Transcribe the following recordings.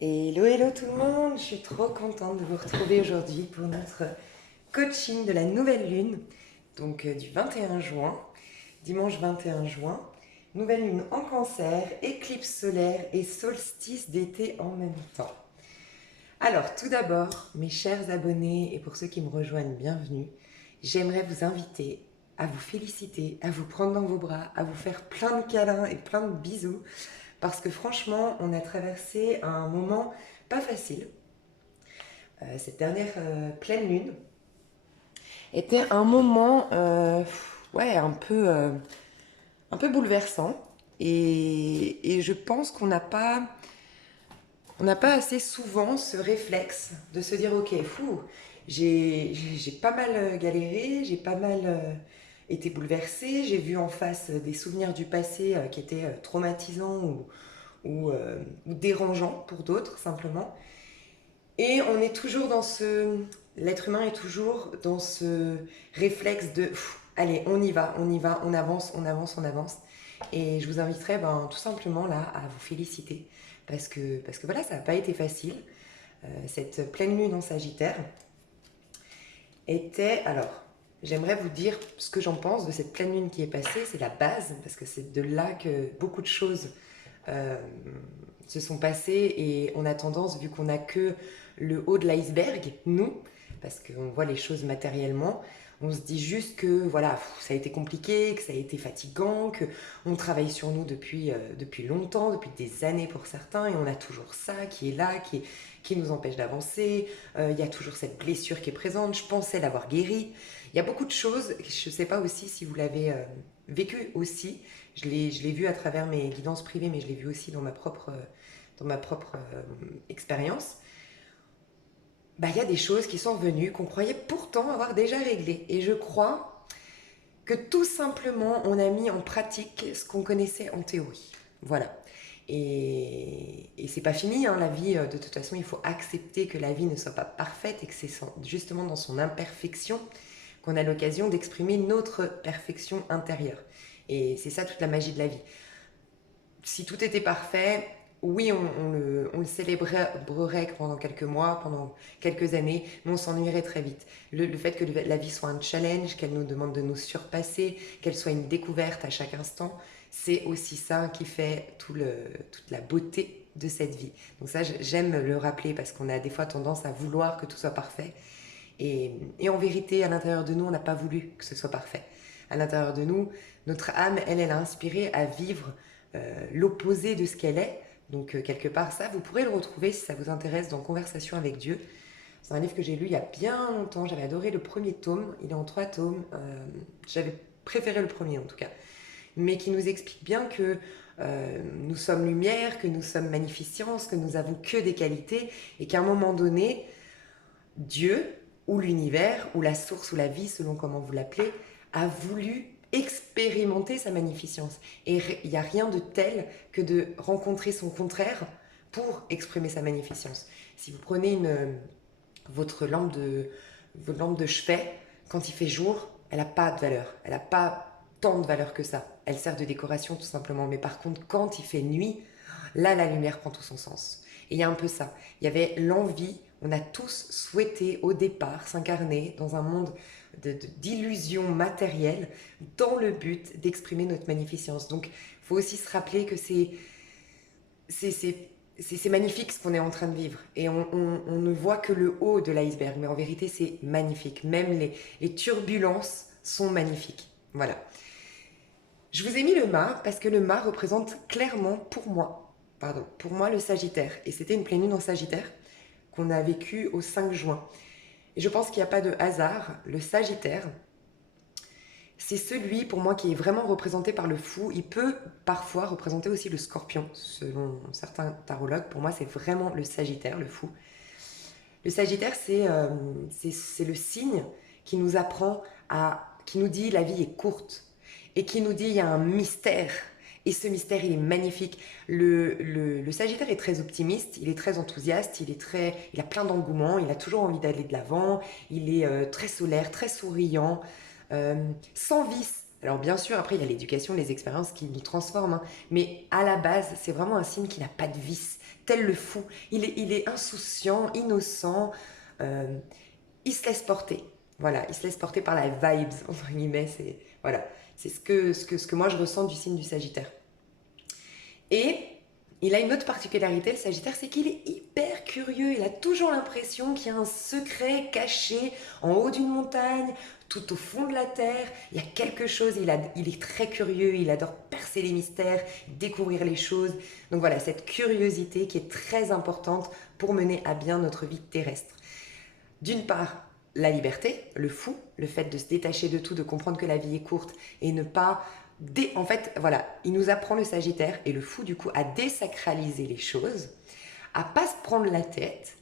Hello, hello tout le monde, je suis trop contente de vous retrouver aujourd'hui pour notre coaching de la nouvelle lune, donc du 21 juin, dimanche 21 juin, nouvelle lune en cancer, éclipse solaire et solstice d'été en même temps. Alors tout d'abord, mes chers abonnés et pour ceux qui me rejoignent, bienvenue, j'aimerais vous inviter à vous féliciter, à vous prendre dans vos bras, à vous faire plein de câlins et plein de bisous parce que franchement, on a traversé un moment pas facile. Cette dernière pleine lune était un moment ouais, un peu bouleversant. Et je pense qu'on n'a pas assez souvent ce réflexe de se dire ok, fou, j'ai pas mal galéré, j'ai pas mal été bouleversée, j'ai vu en face des souvenirs du passé qui étaient traumatisants ou dérangeants pour d'autres simplement. Et on est toujours dans ce... L'être humain est toujours dans ce réflexe de allez, on y va, on y va, on avance, on avance, on avance. Et je vous inviterai tout simplement là à vous féliciter parce que voilà, ça n'a pas été facile. Cette pleine lune en Sagittaire était... Alors, j'aimerais vous dire ce que j'en pense de cette pleine lune qui est passée. C'est la base parce que c'est de là que beaucoup de choses euh, se sont passées et on a tendance, vu qu'on n'a que le haut de l'iceberg, nous, parce qu'on voit les choses matériellement, on se dit juste que voilà, ça a été compliqué, que ça a été fatigant, que on travaille sur nous depuis longtemps, depuis des années pour certains, et on a toujours ça qui est là, qui nous empêche d'avancer. Il y a toujours cette blessure qui est présente. Je pensais l'avoir guérie. Il y a beaucoup de choses. Je ne sais pas aussi si vous l'avez vécu aussi. Je l'ai vu à travers mes guidances privées, mais je l'ai vu aussi dans ma propre expérience. Bah, il y a des choses qui sont venues qu'on croyait pourtant avoir déjà réglées. Et je crois que tout simplement, on a mis en pratique ce qu'on connaissait en théorie. Voilà. Et c'est pas fini, hein, la vie. De toute façon, il faut accepter que la vie ne soit pas parfaite et que c'est justement dans son imperfection qu'on a l'occasion d'exprimer notre perfection intérieure. Et c'est ça toute la magie de la vie. Si tout était parfait, oui, on le célébrerait pendant quelques mois, pendant quelques années, mais on s'ennuierait très vite. Le fait que la vie soit un challenge, qu'elle nous demande de nous surpasser, qu'elle soit une découverte à chaque instant, c'est aussi ça qui fait toute la beauté de cette vie. Donc ça, j'aime le rappeler parce qu'on a des fois tendance à vouloir que tout soit parfait. Et en vérité, à l'intérieur de nous, on n'a pas voulu que ce soit parfait. À l'intérieur de nous, notre âme, elle a inspiré à vivre l'opposé de ce qu'elle est. Donc quelque part, ça, vous pourrez le retrouver si ça vous intéresse dans Conversation avec Dieu. C'est un livre que j'ai lu il y a bien longtemps. J'avais adoré le premier tome. Il est en 3 tomes. J'avais préféré le premier en tout cas. Mais qui nous explique bien que nous sommes lumière, que nous sommes magnificence, que nous avons que des qualités et qu'à un moment donné, Dieu ou l'univers ou la source ou la vie, selon comment vous l'appelez, a voulu expérimenter sa magnificence. Et il n'y a rien de tel que de rencontrer son contraire pour exprimer sa magnificence. Si vous prenez votre votre lampe de chevet, quand il fait jour, elle n'a pas de valeur. Elle n'a pas tant de valeur que ça. Elle sert de décoration tout simplement. Mais par contre, quand il fait nuit, là, la lumière prend tout son sens. Et il y a un peu ça. Il y avait l'envie, on a tous souhaité au départ s'incarner dans un monde d'illusions matérielles dans le but d'exprimer notre magnificence. Donc, il faut aussi se rappeler que c'est magnifique ce qu'on est en train de vivre. Et on ne voit que le haut de l'iceberg. Mais en vérité, c'est magnifique. Même les turbulences sont magnifiques. Voilà. Je vous ai mis le mât parce que le mât représente clairement pour moi le Sagittaire. Et c'était une pleine lune en Sagittaire qu'on a vécue au 5 juin. Et je pense qu'il n'y a pas de hasard. Le Sagittaire, c'est celui pour moi qui est vraiment représenté par le fou. Il peut parfois représenter aussi le Scorpion, selon certains tarologues. Pour moi, c'est vraiment le Sagittaire, le fou. Le Sagittaire, c'est le signe qui nous apprend qui nous dit la vie est courte et qui nous dit il y a un mystère. Et ce mystère, il est magnifique. Le Sagittaire est très optimiste, il est très enthousiaste, il a plein d'engouement, il a toujours envie d'aller de l'avant, il est très solaire, très souriant, sans vice. Alors bien sûr, après, il y a l'éducation, les expériences qui nous transforment, hein. Mais à la base, c'est vraiment un signe qui n'a pas de vice, tel le fou. Il est insouciant, innocent, euh, il se laisse porter. Voilà, il se laisse porter par la vibes, entre guillemets. C'est voilà, c'est ce que moi je ressens du signe du Sagittaire. Et il a une autre particularité, le Sagittaire, c'est qu'il est hyper curieux. Il a toujours l'impression qu'il y a un secret caché en haut d'une montagne, tout au fond de la terre. Il y a quelque chose, il est très curieux, il adore percer les mystères, découvrir les choses. Donc voilà, cette curiosité qui est très importante pour mener à bien notre vie terrestre. D'une part, la liberté, le fou, le fait de se détacher de tout, de comprendre que la vie est courte et ne pas... En fait, voilà, il nous apprend le Sagittaire et le fou, du coup, à désacraliser les choses, à pas se prendre la tête,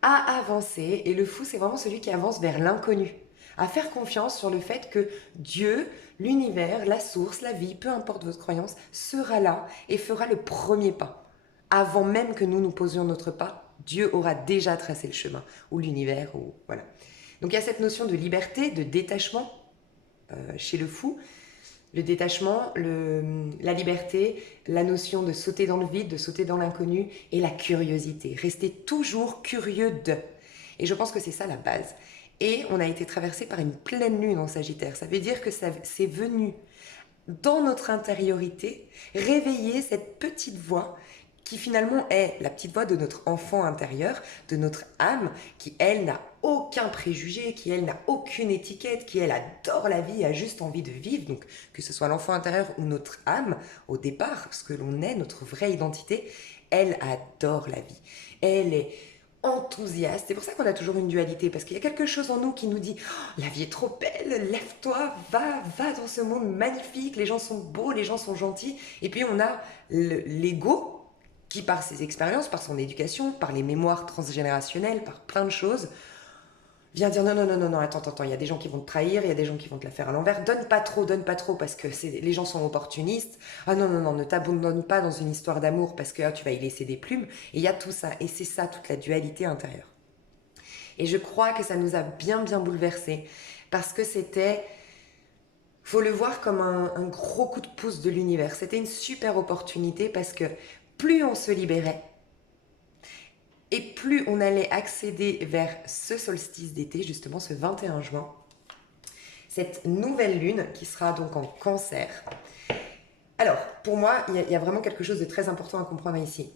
à avancer. Et le fou, c'est vraiment celui qui avance vers l'inconnu, à faire confiance sur le fait que Dieu, l'univers, la source, la vie, peu importe votre croyance, sera là et fera le premier pas. Avant même que nous nous posions notre pas, Dieu aura déjà tracé le chemin, ou l'univers, ou voilà. Donc il y a cette notion de liberté, de détachement chez le fou. Le détachement, la liberté, la notion de sauter dans le vide, de sauter dans l'inconnu, et la curiosité. Rester toujours curieux de. Et je pense que c'est ça la base. Et on a été traversé par une pleine lune en Sagittaire. Ça veut dire que c'est venu dans notre intériorité réveiller cette petite voix qui finalement est la petite voix de notre enfant intérieur, de notre âme, qui elle n'a aucun préjugé, qui elle n'a aucune étiquette, qui elle adore la vie, a juste envie de vivre. Donc que ce soit l'enfant intérieur ou notre âme, au départ, ce que l'on est, notre vraie identité, elle adore la vie. Elle est enthousiaste. C'est pour ça qu'on a toujours une dualité, parce qu'il y a quelque chose en nous qui nous dit oh, la vie est trop belle, lève-toi, va dans ce monde magnifique, les gens sont beaux, les gens sont gentils. Et puis on a l'ego qui, par ses expériences, par son éducation, par les mémoires transgénérationnelles, par plein de choses, vient dire non, non, non, non, non, attends, il y a des gens qui vont te trahir, il y a des gens qui vont te la faire à l'envers, donne pas trop, parce que les gens sont opportunistes. Ah non, non, non, ne t'abandonne pas dans une histoire d'amour, parce que tu vas y laisser des plumes. Et il y a tout ça, et c'est ça, toute la dualité intérieure. Et je crois que ça nous a bien, bien bouleversés, parce que c'était... Faut le voir comme un gros coup de pouce de l'univers. C'était une super opportunité, parce que plus on se libérait, et plus on allait accéder vers ce solstice d'été, justement ce 21 juin, cette nouvelle lune qui sera donc en Cancer. Alors, pour moi, il y a vraiment quelque chose de très important à comprendre ici.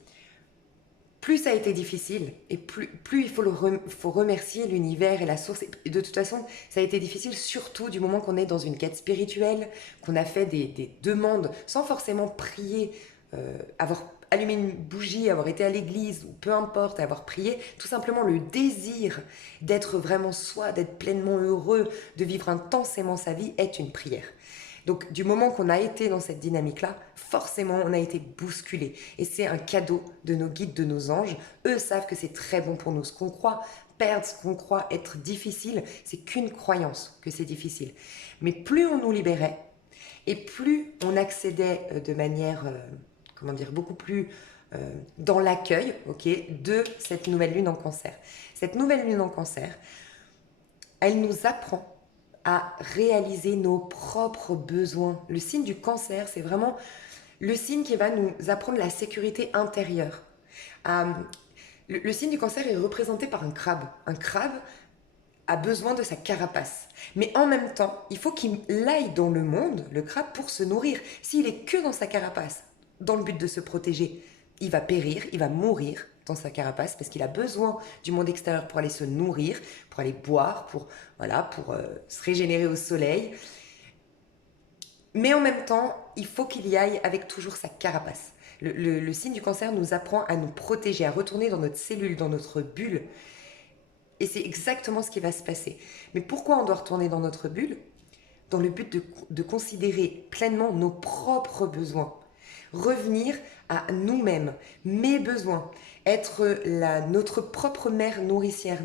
Plus ça a été difficile, et plus il faut remercier l'univers et la source. Et de toute façon, ça a été difficile surtout du moment qu'on est dans une quête spirituelle, qu'on a fait des demandes sans forcément prier, avoir allumé une bougie, avoir été à l'église, ou peu importe, avoir prié. Tout simplement le désir d'être vraiment soi, d'être pleinement heureux, de vivre intensément sa vie est une prière. Donc du moment qu'on a été dans cette dynamique-là, forcément on a été bousculé. Et c'est un cadeau de nos guides, de nos anges. Eux savent que c'est très bon pour nous. Ce qu'on croit perdre, ce qu'on croit être difficile, c'est qu'une croyance que c'est difficile. Mais plus on nous libérait, et plus on accédait de manière, comment dire, beaucoup plus dans l'accueil, ok, de cette nouvelle lune en Cancer. Cette nouvelle lune en Cancer, elle nous apprend à réaliser nos propres besoins. Le signe du Cancer, c'est vraiment le signe qui va nous apprendre la sécurité intérieure. Le signe du Cancer est représenté par un crabe. Un crabe a besoin de sa carapace. Mais en même temps, il faut qu'il aille dans le monde, le crabe, pour se nourrir. S'il est que dans sa carapace, dans le but de se protéger, il va périr, il va mourir dans sa carapace parce qu'il a besoin du monde extérieur pour aller se nourrir, pour aller boire, pour se régénérer au soleil. Mais en même temps, il faut qu'il y aille avec toujours sa carapace. Le signe du Cancer nous apprend à nous protéger, à retourner dans notre cellule, dans notre bulle. Et c'est exactement ce qui va se passer. Mais pourquoi on doit retourner dans notre bulle? Dans le but de considérer pleinement nos propres besoins. Revenir à nous-mêmes, mes besoins, être notre propre mère nourricière,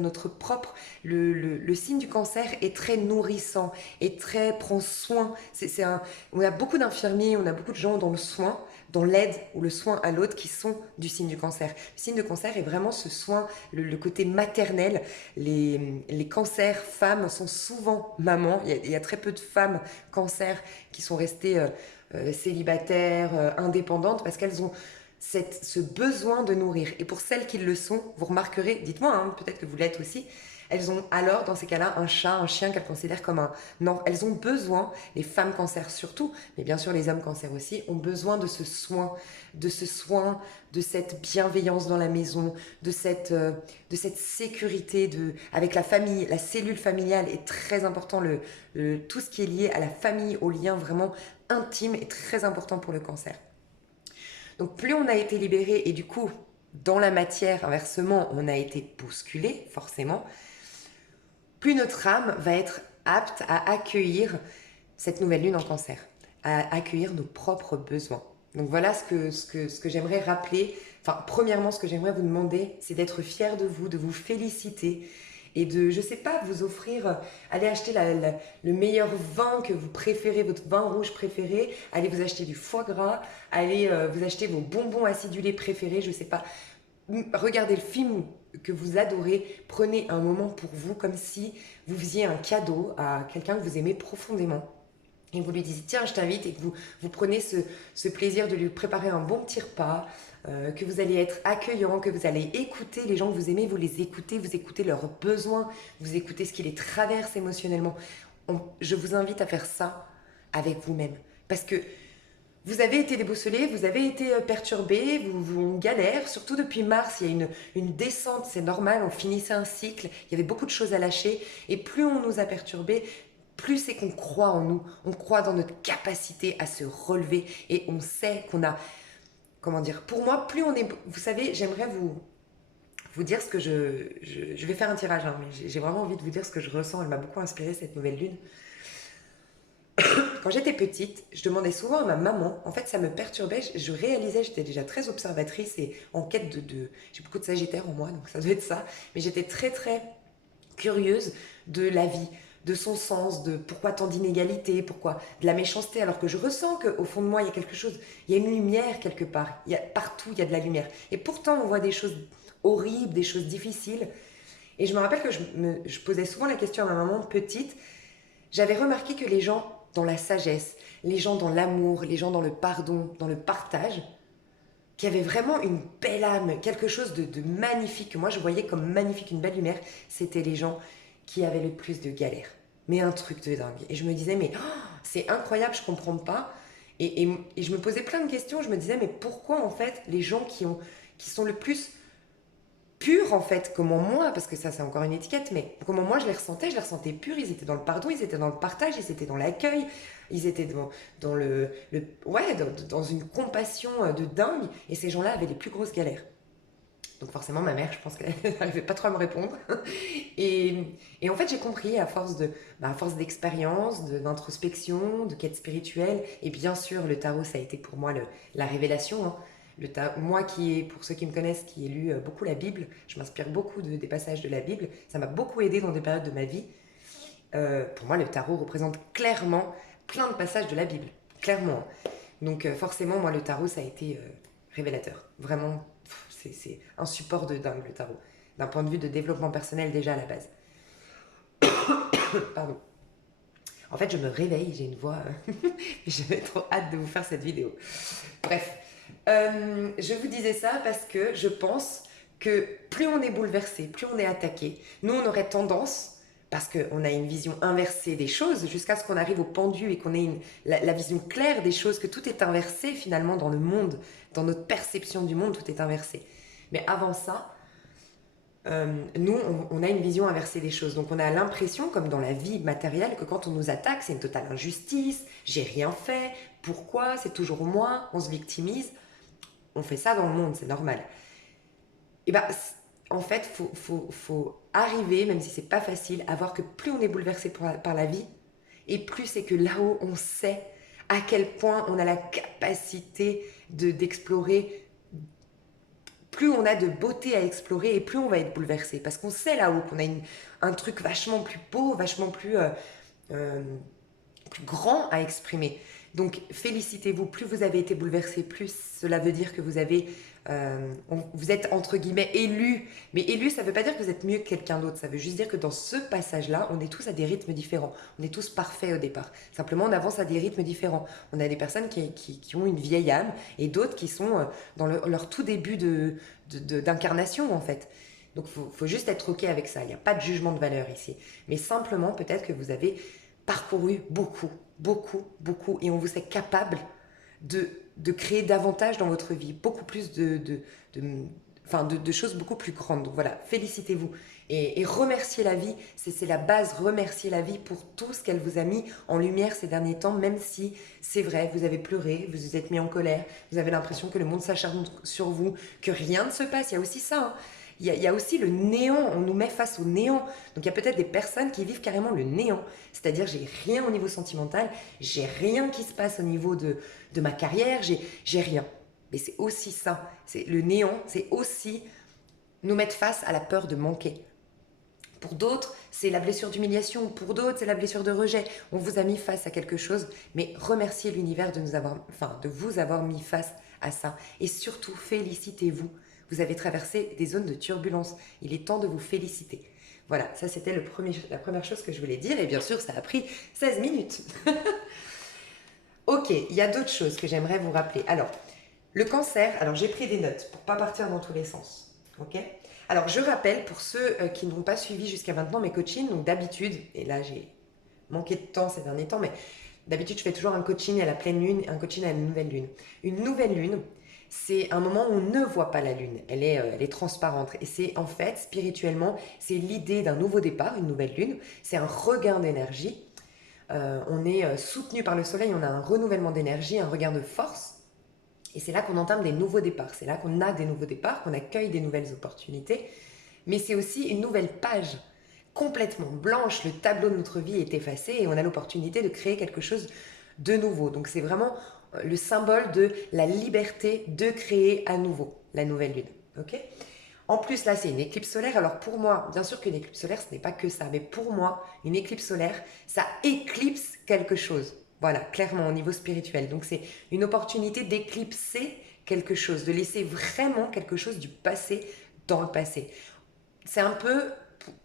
le signe du Cancer est très nourrissant et prend soin. On a beaucoup d'infirmiers, on a beaucoup de gens dans le soin, dans l'aide ou le soin à l'autre qui sont du signe du cancer. Le signe de cancer est vraiment ce soin, le côté maternel. Les cancers femmes sont souvent mamans. Il y a très peu de femmes cancer qui sont restées célibataires, indépendantes, parce qu'elles ont ce besoin de nourrir. Et pour celles qui le sont, vous remarquerez, dites-moi, hein, peut-être que vous l'êtes aussi, elles ont alors, dans ces cas-là, un chat, un chien qu'elles considèrent comme un... Non, elles ont besoin, les femmes cancer surtout, mais bien sûr les hommes cancer aussi, ont besoin de ce soin, de cette bienveillance dans la maison, de cette sécurité avec la famille. La cellule familiale est très important, tout ce qui est lié à la famille, au lien vraiment intime est très important pour le cancer. Donc plus on a été libéré et du coup, dans la matière, inversement, on a été bousculé, forcément, plus notre âme va être apte à accueillir cette nouvelle lune en cancer, à accueillir nos propres besoins. Donc voilà ce que j'aimerais rappeler. Enfin, premièrement, ce que j'aimerais vous demander, c'est d'être fier de vous féliciter et de, je sais pas, vous offrir, aller acheter le meilleur vin que vous préférez, votre vin rouge préféré, allez vous acheter du foie gras, allez vous acheter vos bonbons acidulés préférés, je sais pas. Regardez le film que vous adorez, prenez un moment pour vous comme si vous faisiez un cadeau à quelqu'un que vous aimez profondément. Et vous lui dites, tiens, je t'invite, et que vous prenez ce plaisir de lui préparer un bon petit repas, que vous allez être accueillant, que vous allez écouter les gens que vous aimez, vous les écoutez, vous écoutez leurs besoins, vous écoutez ce qui les traverse émotionnellement. Je vous invite à faire ça avec vous-même. Parce que vous avez été déboussolé, vous avez été perturbé, on galère, surtout depuis mars, il y a une descente, c'est normal, on finissait un cycle, il y avait beaucoup de choses à lâcher, et plus on nous a perturbés, plus c'est qu'on croit en nous, on croit dans notre capacité à se relever, et on sait qu'on a, comment dire, pour moi, plus on est, vous savez, j'aimerais vous dire ce que je vais faire un tirage, hein, mais j'ai vraiment envie de vous dire ce que je ressens, elle m'a beaucoup inspiré cette nouvelle lune. Quand j'étais petite, je demandais souvent à ma maman, en fait ça me perturbait, je réalisais, j'étais déjà très observatrice et en quête j'ai beaucoup de Sagittaire en moi, donc ça doit être ça, mais j'étais très très curieuse de la vie, de son sens, de pourquoi tant d'inégalités, pourquoi de la méchanceté, alors que je ressens qu'au fond de moi il y a quelque chose, il y a une lumière quelque part, partout il y a de la lumière, et pourtant on voit des choses horribles, des choses difficiles, et je me rappelle que je posais souvent la question à ma maman petite, j'avais remarqué que les gens dans la sagesse, les gens dans l'amour, les gens dans le pardon, dans le partage, qui avaient vraiment une belle âme, quelque chose de magnifique, que moi je voyais comme magnifique, une belle lumière, c'était les gens qui avaient le plus de galères. Mais un truc de dingue. Et je me disais, mais oh, c'est incroyable, je comprends pas. Et je me posais plein de questions, je me disais, mais pourquoi en fait les gens qui sont le plus purs en fait, comment moi, parce que ça c'est encore une étiquette, mais comment moi je les ressentais purs, ils étaient dans le pardon, ils étaient dans le partage, ils étaient dans l'accueil, ils étaient dans ouais, dans une compassion de dingue, et ces gens-là avaient les plus grosses galères. Donc forcément ma mère, je pense qu'elle n'arrivait pas trop à me répondre. Et en fait j'ai compris à force d'expérience, d'introspection, de quête spirituelle, et bien sûr le tarot ça a été pour moi la révélation, hein. Moi pour ceux qui me connaissent, qui ai lu beaucoup la Bible, je m'inspire beaucoup des passages de la Bible, ça m'a beaucoup aidé dans des périodes de ma vie. Pour moi, le tarot représente clairement plein de passages de la Bible, clairement. Donc forcément, moi, le tarot, ça a été révélateur. Vraiment, c'est un support de dingue, le tarot. D'un point de vue de développement personnel déjà à la base. Pardon. En fait, je me réveille, j'ai une voix... J'avais trop hâte de vous faire cette vidéo. Bref. Je vous disais ça parce que je pense que plus on est bouleversé, plus on est attaqué, nous on aurait tendance, parce qu'on a une vision inversée des choses, jusqu'à ce qu'on arrive au pendu et qu'on ait la vision claire des choses, que tout est inversé finalement dans le monde, dans notre perception du monde, tout est inversé. Mais avant ça, nous, on a une vision inversée des choses. Donc on a l'impression, comme dans la vie matérielle, que quand on nous attaque, c'est une totale injustice, j'ai rien fait, pourquoi, c'est toujours moi, on se victimise. On fait ça dans le monde, c'est normal. Et ben, en fait, faut arriver, même si c'est pas facile, à voir que plus on est bouleversé par la vie, et plus c'est que là-haut, on sait à quel point on a la capacité d'explorer. Plus on a de beauté à explorer, et plus on va être bouleversé. Parce qu'on sait là-haut qu'on a un truc vachement plus beau, vachement plus grand à exprimer. Donc félicitez-vous, plus vous avez été bouleversé, plus cela veut dire que vous avez, vous êtes entre guillemets élu. Mais élu, ça ne veut pas dire que vous êtes mieux que quelqu'un d'autre, ça veut juste dire que dans ce passage-là, on est tous à des rythmes différents. On est tous parfaits au départ. Simplement, on avance à des rythmes différents. On a des personnes qui ont une vieille âme et d'autres qui sont dans leur tout début d'incarnation en fait. Donc il faut juste être OK avec ça, il n'y a pas de jugement de valeur ici. Mais simplement, peut-être que vous avez parcouru beaucoup, beaucoup, beaucoup, et on vous est capable de créer davantage dans votre vie, beaucoup plus de choses beaucoup plus grandes. Donc voilà, félicitez-vous et remerciez la vie, c'est la base, remerciez la vie pour tout ce qu'elle vous a mis en lumière ces derniers temps, même si c'est vrai, vous avez pleuré, vous vous êtes mis en colère, vous avez l'impression que le monde s'acharne sur vous, que rien ne se passe, il y a aussi ça, hein. Il y a aussi le néant, on nous met face au néant. Donc il y a peut-être des personnes qui vivent carrément le néant. C'est-à-dire j'ai rien au niveau sentimental, j'ai rien qui se passe au niveau de ma carrière, j'ai rien. Mais c'est aussi ça, c'est le néant, c'est aussi nous mettre face à la peur de manquer. Pour d'autres, c'est la blessure d'humiliation. Pour d'autres, c'est la blessure de rejet. On vous a mis face à quelque chose, mais remerciez l'univers de vous avoir mis face à ça. Et surtout, félicitez-vous. Vous avez traversé des zones de turbulence. Il est temps de vous féliciter. Voilà, ça c'était la première chose que je voulais dire. Et bien sûr, ça a pris 16 minutes. Ok, il y a d'autres choses que j'aimerais vous rappeler. Alors, le cancer, alors j'ai pris des notes pour ne pas partir dans tous les sens. Ok ? Alors, je rappelle pour ceux qui n'ont pas suivi jusqu'à maintenant mes coachings, donc d'habitude, et là j'ai manqué de temps ces derniers temps, mais d'habitude je fais toujours un coaching à la pleine lune, un coaching à la nouvelle lune. Une nouvelle lune, c'est un moment où on ne voit pas la lune, elle est transparente. Et c'est en fait, spirituellement, c'est l'idée d'un nouveau départ, une nouvelle lune, c'est un regain d'énergie. On est soutenu par le soleil, on a un renouvellement d'énergie, un regain de force. Et c'est là qu'on entame des nouveaux départs, c'est là qu'on a des nouveaux départs, qu'on accueille des nouvelles opportunités. Mais c'est aussi une nouvelle page complètement blanche, le tableau de notre vie est effacé et on a l'opportunité de créer quelque chose de nouveau. Donc c'est vraiment le symbole de la liberté de créer à nouveau la nouvelle lune. Ok ? En plus, là, c'est une éclipse solaire. Alors pour moi, bien sûr qu'une éclipse solaire, ce n'est pas que ça, mais pour moi, une éclipse solaire, ça éclipse quelque chose. Voilà, clairement, au niveau spirituel. Donc c'est une opportunité d'éclipser quelque chose, de laisser vraiment quelque chose du passé dans le passé. C'est un peu,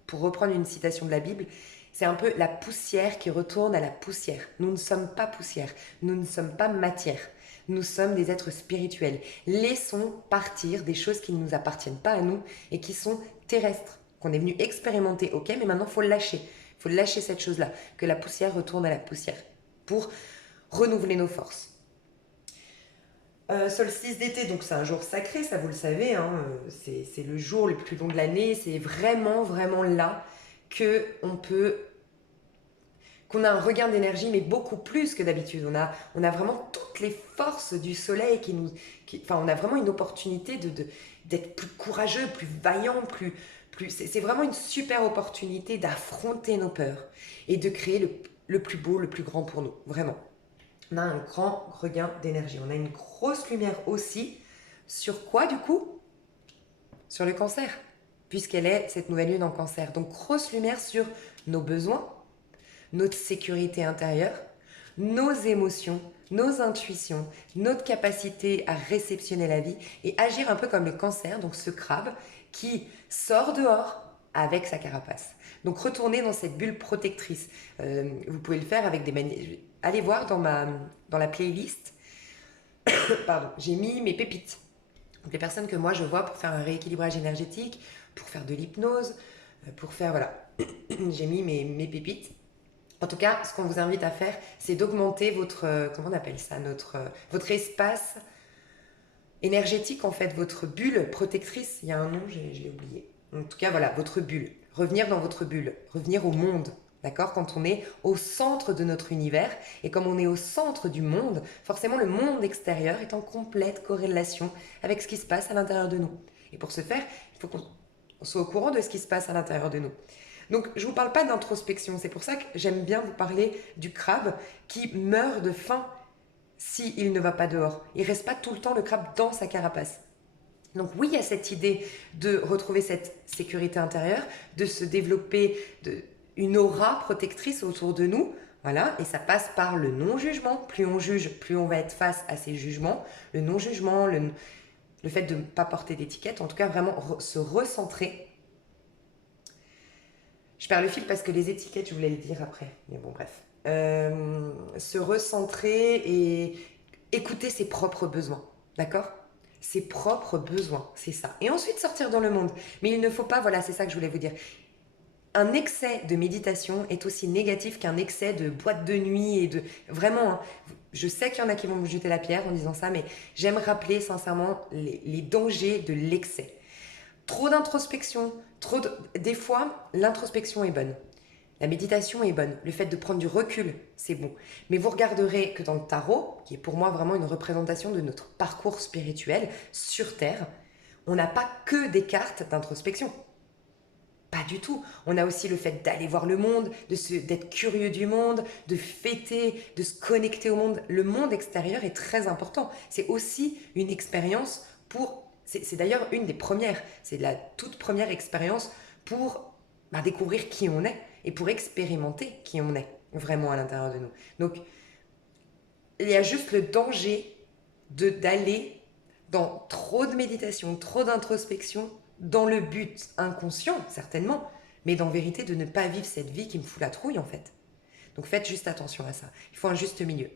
pour reprendre une citation de la Bible, c'est un peu la poussière qui retourne à la poussière. Nous ne sommes pas poussière, nous ne sommes pas matière. Nous sommes des êtres spirituels. Laissons partir des choses qui ne nous appartiennent pas à nous et qui sont terrestres, qu'on est venu expérimenter, ok, mais maintenant il faut le lâcher. Il faut lâcher cette chose-là, que la poussière retourne à la poussière pour renouveler nos forces. Solstice d'été, donc c'est un jour sacré, ça vous le savez, hein, c'est le jour le plus long de l'année, c'est vraiment, vraiment là qu'on a un regain d'énergie, mais beaucoup plus que d'habitude. On a vraiment toutes les forces du soleil on a vraiment une opportunité d'être plus courageux, plus vaillant, c'est vraiment une super opportunité d'affronter nos peurs et de créer le plus beau, le plus grand pour nous, vraiment. On a un grand regain d'énergie. On a une grosse lumière aussi. Sur quoi du coup ? Sur le cancer, puisqu'elle est cette nouvelle lune en cancer. Donc grosse lumière sur nos besoins, notre sécurité intérieure, nos émotions, nos intuitions, notre capacité à réceptionner la vie et agir un peu comme le cancer, donc ce crabe qui sort dehors avec sa carapace. Donc retournez dans cette bulle protectrice. Vous pouvez le faire avec des manières... Allez voir dans la playlist, pardon, j'ai mis mes pépites. Donc les personnes que moi je vois pour faire un rééquilibrage énergétique, pour faire de l'hypnose, pour faire, voilà, j'ai mis mes pépites. En tout cas, ce qu'on vous invite à faire, c'est d'augmenter comment on appelle ça, votre espace énergétique, en fait, votre bulle protectrice. Il y a un nom, je l'ai oublié. En tout cas, voilà, votre bulle. Revenir dans votre bulle, revenir au monde. D'accord ? Quand on est au centre de notre univers, et comme on est au centre du monde, forcément le monde extérieur est en complète corrélation avec ce qui se passe à l'intérieur de nous. Et pour ce faire, il faut qu'on soit au courant de ce qui se passe à l'intérieur de nous. Donc je ne vous parle pas d'introspection, c'est pour ça que j'aime bien vous parler du crabe qui meurt de faim s'il ne va pas dehors. Il ne reste pas tout le temps le crabe dans sa carapace. Donc oui, il y a cette idée de retrouver cette sécurité intérieure, de se développer une aura protectrice autour de nous Voilà, et ça passe par le non-jugement. Plus on juge, plus on va être face à ces jugements. Le non-jugement, le fait de ne pas porter d'étiquette, en tout cas vraiment se recentrer. Je perds le fil parce que les étiquettes, je voulais le dire après, mais bon bref. Se recentrer et écouter ses propres besoins, d'accord? Ses propres besoins, c'est ça. Et ensuite sortir dans le monde. Mais il ne faut pas, voilà, c'est ça que je voulais vous dire. Un excès de méditation est aussi négatif qu'un excès de boîte de nuit et de... Vraiment, hein, je sais qu'il y en a qui vont me jeter la pierre en disant ça, mais j'aime rappeler sincèrement les dangers de l'excès. Trop d'introspection, des fois, l'introspection est bonne. La méditation est bonne. Le fait de prendre du recul, c'est bon. Mais vous regarderez que dans le tarot, qui est pour moi vraiment une représentation de notre parcours spirituel sur Terre, on n'a pas que des cartes d'introspection. Pas du tout. On a aussi le fait d'aller voir le monde, d'être curieux du monde, de fêter, de se connecter au monde. Le monde extérieur est très important. C'est aussi une expérience pour... C'est d'ailleurs une des premières. C'est la toute première expérience pour découvrir qui on est et pour expérimenter qui on est vraiment à l'intérieur de nous. Donc, il y a juste le danger d'aller dans trop de méditation, trop d'introspection, dans le but inconscient, certainement, mais dans vérité de ne pas vivre cette vie qui me fout la trouille, en fait. Donc faites juste attention à ça. Il faut un juste milieu.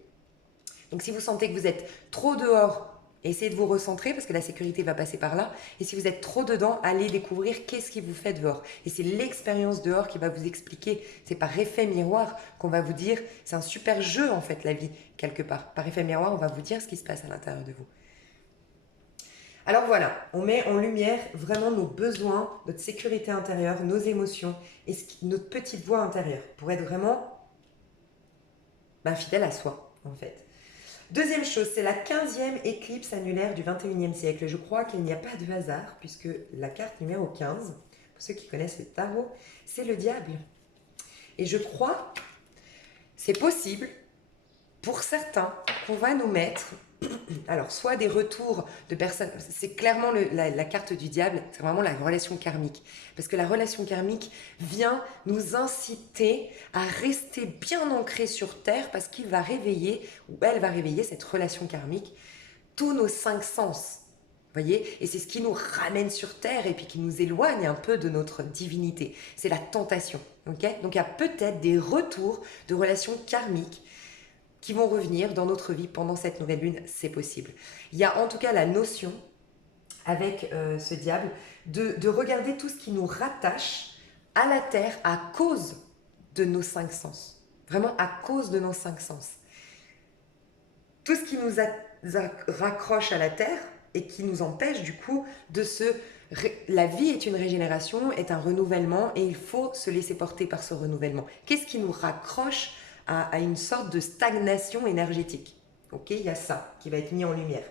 Donc si vous sentez que vous êtes trop dehors, essayez de vous recentrer parce que la sécurité va passer par là. Et si vous êtes trop dedans, allez découvrir qu'est-ce qui vous fait dehors. Et c'est l'expérience dehors qui va vous expliquer. C'est par effet miroir qu'on va vous dire, c'est un super jeu en fait la vie, quelque part. Par effet miroir, on va vous dire ce qui se passe à l'intérieur de vous. Alors voilà, on met en lumière vraiment nos besoins, notre sécurité intérieure, nos émotions et notre petite voix intérieure pour être vraiment fidèle à soi en fait. Deuxième chose, c'est la 15e éclipse annulaire du 21e siècle. Je crois qu'il n'y a pas de hasard puisque la carte numéro 15, pour ceux qui connaissent le tarot, c'est le diable. Et je crois, c'est possible pour certains qu'on va nous mettre... Alors, soit des retours de personnes, c'est clairement la carte du diable, c'est vraiment la relation karmique. Parce que la relation karmique vient nous inciter à rester bien ancrés sur Terre parce qu'il va réveiller, ou elle va réveiller cette relation karmique, tous nos 5 sens. Vous voyez? Et c'est ce qui nous ramène sur Terre et puis qui nous éloigne un peu de notre divinité. C'est la tentation. Okay? Donc, il y a peut-être des retours de relations karmiques qui vont revenir dans notre vie pendant cette nouvelle lune, c'est possible. Il y a en tout cas la notion, avec ce diable, de regarder tout ce qui nous rattache à la Terre à cause de nos 5 sens. Vraiment à cause de nos 5 sens. Tout ce qui nous raccroche à la Terre et qui nous empêche du coup de se... La vie est une régénération, est un renouvellement et il faut se laisser porter par ce renouvellement. Qu'est-ce qui nous raccroche à une sorte de stagnation énergétique? Ok, il y a ça qui va être mis en lumière.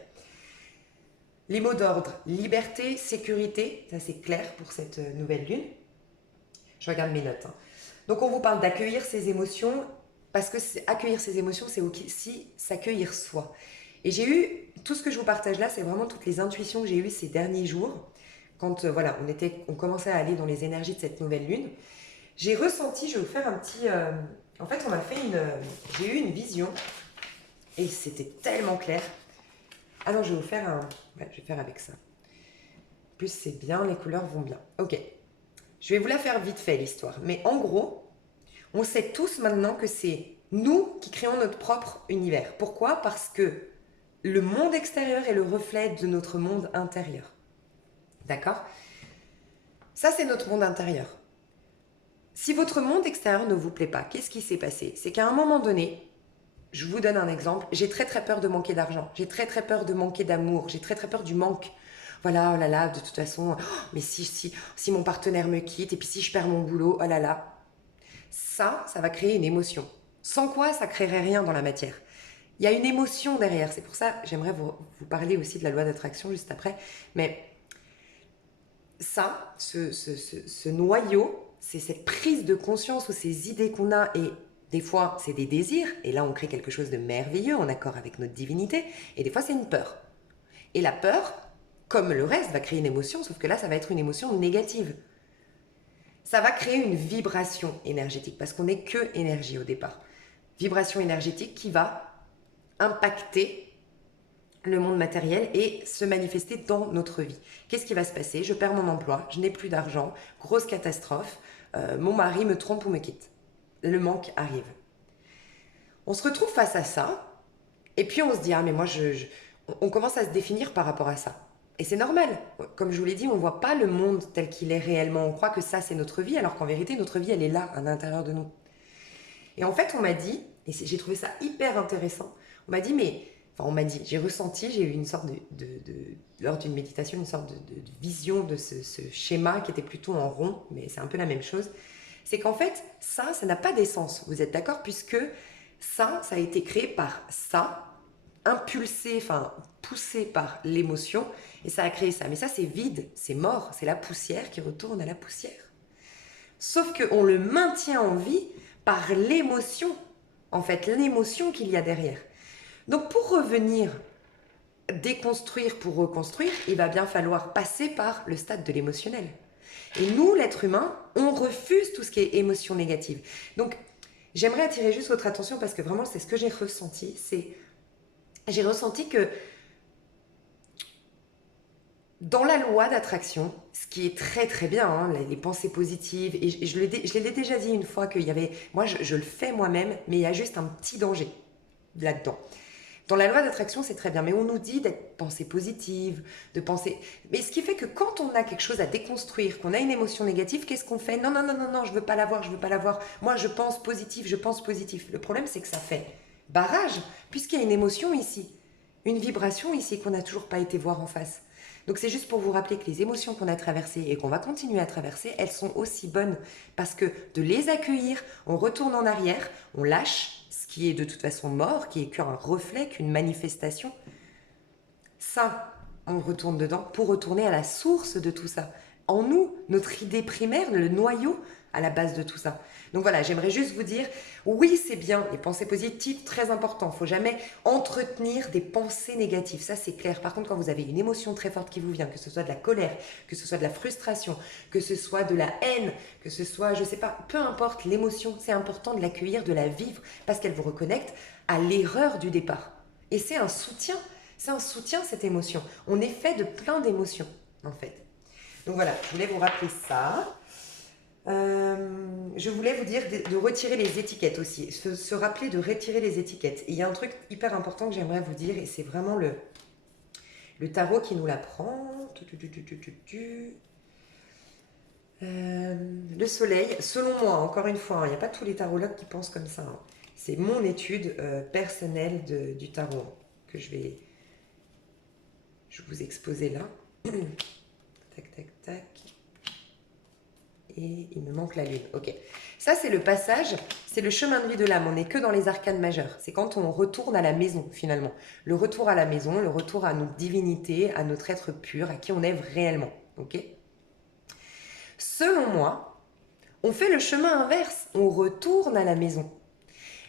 Les mots d'ordre, liberté, sécurité, ça c'est clair pour cette nouvelle lune. Je regarde mes notes. Hein. Donc on vous parle d'accueillir ses émotions, parce que accueillir ses émotions, c'est aussi s'accueillir soi. Et j'ai eu, tout ce que je vous partage là, c'est vraiment toutes les intuitions que j'ai eues ces derniers jours, quand voilà, on commençait à aller dans les énergies de cette nouvelle lune. J'ai ressenti, je vais vous faire un petit... En fait, j'ai eu une vision et c'était tellement clair. Ah non, je vais vous faire je vais faire avec ça. En plus, c'est bien, les couleurs vont bien. Ok. Je vais vous la faire vite fait, l'histoire. Mais en gros, on sait tous maintenant que c'est nous qui créons notre propre univers. Pourquoi? Parce que le monde extérieur est le reflet de notre monde intérieur. D'accord? Ça, c'est notre monde intérieur. Si votre monde extérieur ne vous plaît pas, qu'est-ce qui s'est passé? C'est qu'à un moment donné, je vous donne un exemple, j'ai très très peur de manquer d'argent, j'ai très très peur de manquer d'amour, j'ai très très peur du manque. Voilà, oh là là, de toute façon, mais si mon partenaire me quitte et puis si je perds mon boulot, oh là là. Ça va créer une émotion. Sans quoi, ça ne créerait rien dans la matière. Il y a une émotion derrière, c'est pour ça, j'aimerais vous parler aussi de la loi d'attraction juste après, mais ça, ce noyau, c'est cette prise de conscience ou ces idées qu'on a et des fois c'est des désirs et là on crée quelque chose de merveilleux en accord avec notre divinité et des fois c'est une peur. Et la peur, comme le reste, va créer une émotion sauf que là ça va être une émotion négative. Ça va créer une vibration énergétique parce qu'on n'est que énergie au départ. vibration énergétique qui va impacter le monde matériel et se manifester dans notre vie. Qu'est-ce qui va se passer? Je perds mon emploi, je n'ai plus d'argent, grosse catastrophe, mon mari me trompe ou me quitte. Le manque arrive. On se retrouve face à ça, et puis on se dit, ah mais moi, on commence à se définir par rapport à ça. Et c'est normal. Comme je vous l'ai dit, on ne voit pas le monde tel qu'il est réellement. On croit que ça, c'est notre vie, alors qu'en vérité, notre vie, elle est là, à l'intérieur de nous. Et en fait, on m'a dit, et j'ai trouvé ça hyper intéressant, on m'a dit, enfin, on m'a dit, j'ai ressenti, j'ai eu une sorte lors d'une méditation, une sorte de vision de ce schéma qui était plutôt en rond, mais c'est un peu la même chose. C'est qu'en fait, ça n'a pas d'essence. Vous êtes d'accord? Puisque ça a été créé par ça, impulsé, enfin poussé par l'émotion, et ça a créé ça. Mais ça, c'est vide, c'est mort, c'est la poussière qui retourne à la poussière. Sauf qu'on le maintient en vie par l'émotion, en fait, l'émotion qu'il y a derrière. Donc pour revenir, déconstruire pour reconstruire, il va bien falloir passer par le stade de l'émotionnel. Et nous, l'être humain, on refuse tout ce qui est émotion négative. Donc, j'aimerais attirer juste votre attention parce que vraiment, c'est ce que j'ai ressenti. J'ai ressenti que dans la loi d'attraction, ce qui est très très bien, hein, les pensées positives, et je l'ai déjà dit une fois qu'il y avait, moi je le fais moi-même, mais il y a juste un petit danger là-dedans. Dans la loi d'attraction, c'est très bien, mais on nous dit d'être pensée positive, de penser... Mais ce qui fait que quand on a quelque chose à déconstruire, qu'on a une émotion négative, qu'est-ce qu'on fait? Non, non, non, non, non, je veux pas l'avoir, je veux pas l'avoir. Moi, je pense positif, je pense positif. Le problème, c'est que ça fait barrage, puisqu'il y a une émotion ici, une vibration ici qu'on n'a toujours pas été voir en face. Donc c'est juste pour vous rappeler que les émotions qu'on a traversées et qu'on va continuer à traverser, elles sont aussi bonnes parce que de les accueillir, on retourne en arrière, on lâche ce qui est de toute façon mort, qui est qu'un reflet, qu'une manifestation. Ça, on retourne dedans pour retourner à la source de tout ça. En nous, notre idée primaire, le noyau à la base de tout ça. Donc voilà, j'aimerais juste vous dire, oui, c'est bien, les pensées positives, très important. Il ne faut jamais entretenir des pensées négatives, ça c'est clair. Par contre, quand vous avez une émotion très forte qui vous vient, que ce soit de la colère, que ce soit de la frustration, que ce soit de la haine, que ce soit, je ne sais pas, peu importe l'émotion, c'est important de l'accueillir, de la vivre, parce qu'elle vous reconnecte à l'erreur du départ. Et c'est un soutien cette émotion. On est fait de plein d'émotions, en fait. Donc voilà, je voulais vous rappeler ça. Je voulais vous dire de retirer les étiquettes aussi, se rappeler de retirer les étiquettes. Et il y a un truc hyper important que j'aimerais vous dire, et c'est vraiment le tarot qui nous l'apprend. Le soleil, selon moi, encore une fois, il n'y a pas tous les tarologues qui pensent comme ça. Hein. C'est mon étude personnelle du tarot que je vais vous exposer là. Tac, tac, tac. Et il me manque la lune. Ok. Ça, c'est le passage, c'est le chemin de vie de l'âme. On n'est que dans les arcanes majeures. C'est quand on retourne à la maison, finalement. Le retour à la maison, le retour à notre divinité, à notre être pur, à qui on est réellement. Ok. Selon moi, on fait le chemin inverse. On retourne à la maison.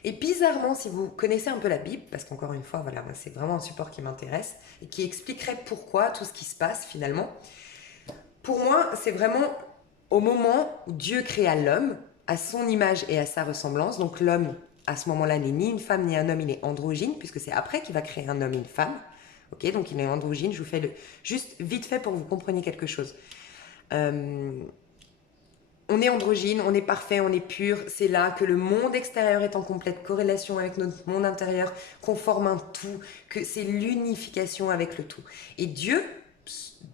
Et bizarrement, si vous connaissez un peu la Bible, parce qu'encore une fois, voilà, moi, c'est vraiment un support qui m'intéresse et qui expliquerait pourquoi tout ce qui se passe finalement. Pour moi, c'est vraiment au moment où Dieu créa l'homme, à son image et à sa ressemblance. Donc l'homme, à ce moment-là, n'est ni une femme ni un homme, il est androgyne, puisque c'est après qu'il va créer un homme et une femme. Ok, donc il est androgyne. Je vous fais juste vite fait pour que vous compreniez quelque chose. On est androgyne, on est parfait, on est pur. C'est là que le monde extérieur est en complète corrélation avec notre monde intérieur, qu'on forme un tout, que c'est l'unification avec le tout. Et Dieu,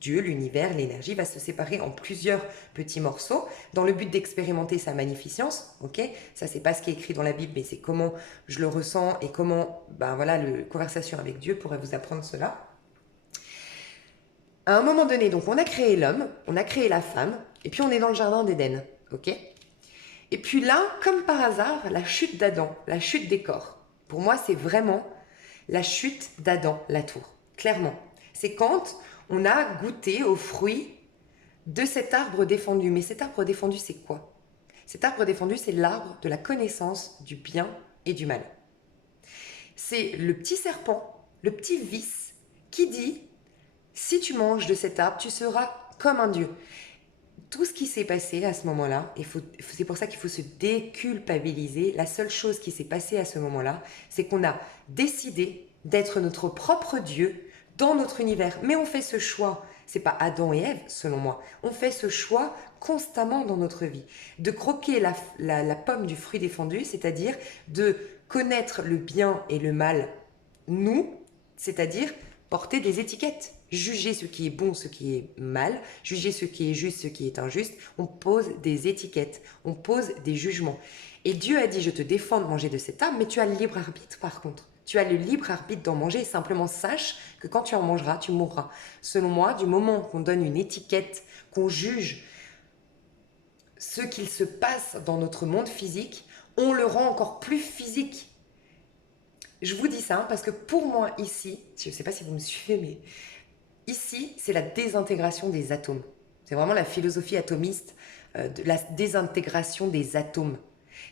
l'univers, l'énergie, va se séparer en plusieurs petits morceaux dans le but d'expérimenter sa magnificence. Ok, ça, c'est pas ce qui est écrit dans la Bible, mais c'est comment je le ressens et comment, ben voilà, la conversation avec Dieu pourrait vous apprendre cela. À un moment donné, donc, on a créé l'homme, on a créé la femme, et puis on est dans le jardin d'Éden, ok? Et puis là, comme par hasard, la chute d'Adam, la chute des corps. Pour moi, c'est vraiment la chute d'Adam, la tour, clairement. C'est quand on a goûté aux fruits de cet arbre défendu. Mais cet arbre défendu, c'est quoi? Cet arbre défendu, c'est l'arbre de la connaissance du bien et du mal. C'est le petit serpent, le petit vice, qui dit... Si tu manges de cet arbre, tu seras comme un dieu. tout ce qui s'est passé à ce moment-là, c'est pour ça qu'il faut se déculpabiliser. La seule chose qui s'est passée à ce moment-là, c'est qu'on a décidé d'être notre propre Dieu dans notre univers. Mais on fait ce choix, c'est pas Adam et Ève selon moi, on fait ce choix constamment dans notre vie, de croquer la pomme du fruit défendu, c'est-à-dire de connaître le bien et le mal, nous, c'est-à-dire porter des étiquettes, juger ce qui est bon, ce qui est mal, juger ce qui est juste, ce qui est injuste. On pose des étiquettes, on pose des jugements. Et Dieu a dit, je te défends de manger de cet arbre, mais tu as le libre arbitre par contre. Tu as le libre arbitre d'en manger. Simplement sache que quand tu en mangeras, tu mourras. Selon moi, du moment qu'on donne une étiquette, qu'on juge ce qu'il se passe dans notre monde physique, on le rend encore plus physique. Je vous dis ça parce que pour moi ici, je ne sais pas si vous me suivez, mais ici, c'est la désintégration des atomes. C'est vraiment la philosophie atomiste de la désintégration des atomes.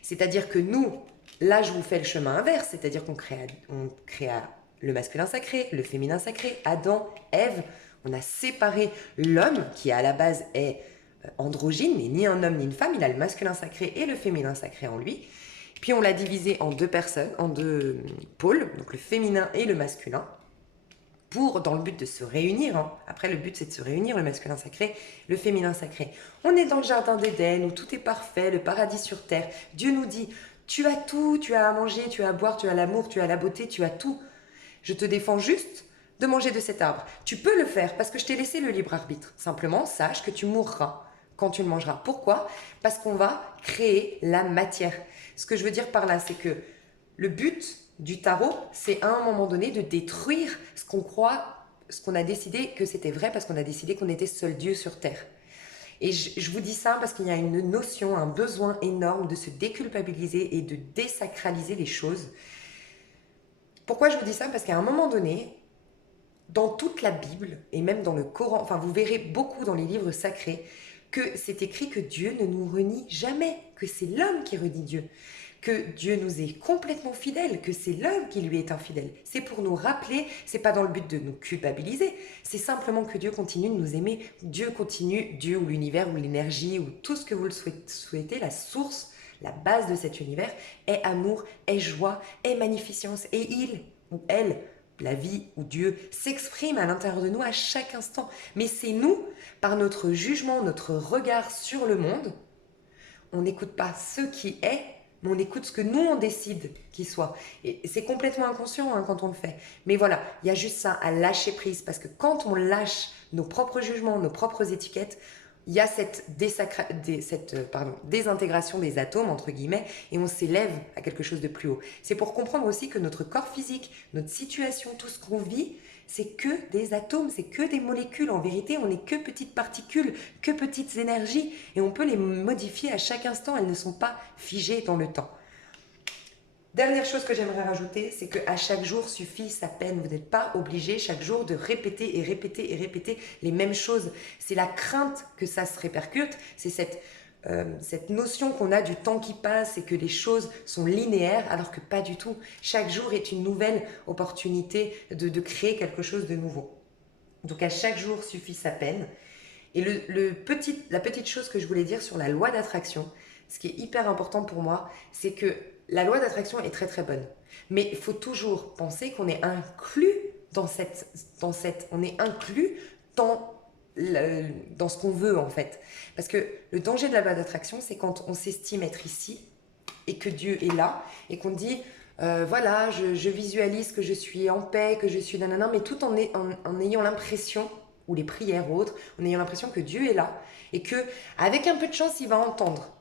C'est-à-dire que nous, là, je vous fais le chemin inverse, c'est-à-dire qu'on créa le masculin sacré, le féminin sacré, Adam, Ève. On a séparé l'homme, qui à la base est androgyne, mais ni un homme ni une femme. Il a le masculin sacré et le féminin sacré en lui. Puis on l'a divisé en deux personnes, en deux pôles, donc le féminin et le masculin, dans le but de se réunir. Hein. Après, le but, c'est de se réunir, le masculin sacré, le féminin sacré. On est dans le jardin d'Éden, où tout est parfait, le paradis sur terre. Dieu nous dit, tu as tout, tu as à manger, tu as à boire, tu as l'amour, tu as la beauté, tu as tout. Je te défends juste de manger de cet arbre. Tu peux le faire, parce que je t'ai laissé le libre arbitre. Simplement, sache que tu mourras quand tu le mangeras. Pourquoi? Parce qu'on va créer la matière. Ce que je veux dire par là, c'est que le but du tarot, c'est à un moment donné de détruire ce qu'on croit, ce qu'on a décidé que c'était vrai parce qu'on a décidé qu'on était seul Dieu sur Terre. Et je vous dis ça parce qu'il y a une notion, un besoin énorme de se déculpabiliser et de désacraliser les choses. Pourquoi je vous dis ça? Parce qu'à un moment donné, dans toute la Bible et même dans le Coran, enfin vous verrez beaucoup dans les livres sacrés, que c'est écrit que Dieu ne nous renie jamais, que c'est l'homme qui renie Dieu, que Dieu nous est complètement fidèle, que c'est l'homme qui lui est infidèle. C'est pour nous rappeler, c'est pas dans le but de nous culpabiliser, c'est simplement que Dieu continue de nous aimer, Dieu continue, Dieu ou l'univers ou l'énergie ou tout ce que vous le souhaitez, la source, la base de cet univers est amour, est joie, est magnificence, et il ou elle, la vie ou Dieu, s'exprime à l'intérieur de nous à chaque instant. Mais c'est nous, par notre jugement, notre regard sur le monde, on n'écoute pas ce qui est, mais on écoute ce que nous, on décide qu'il soit. Et c'est complètement inconscient hein, quand on le fait. Mais voilà, il y a juste ça, à lâcher prise. Parce que quand on lâche nos propres jugements, nos propres étiquettes, il y a cette désintégration des atomes, entre guillemets, et on s'élève à quelque chose de plus haut. C'est pour comprendre aussi que notre corps physique, notre situation, tout ce qu'on vit, c'est que des atomes, c'est que des molécules. En vérité, on n'est que petites particules, que petites énergies, et on peut les modifier à chaque instant. Elles ne sont pas figées dans le temps. Dernière chose que j'aimerais rajouter, c'est qu'à chaque jour suffit sa peine. Vous n'êtes pas obligé chaque jour de répéter et répéter et répéter les mêmes choses. C'est la crainte que ça se répercute, c'est cette notion qu'on a du temps qui passe et que les choses sont linéaires alors que pas du tout. Chaque jour est une nouvelle opportunité de créer quelque chose de nouveau. Donc à chaque jour suffit sa peine. Et la petite chose que je voulais dire sur la loi d'attraction, ce qui est hyper important pour moi, c'est que la loi d'attraction est très très bonne. Mais il faut toujours penser qu'on est inclus on est inclus dans ce qu'on veut en fait. Parce que le danger de la loi d'attraction, c'est quand on s'estime être ici et que Dieu est là et qu'on dit voilà, je visualise que je suis en paix, que je suis nanana, mais tout en ayant l'impression, ou les prières ou autres, en ayant l'impression que Dieu est là et que avec un peu de chance, il va entendre.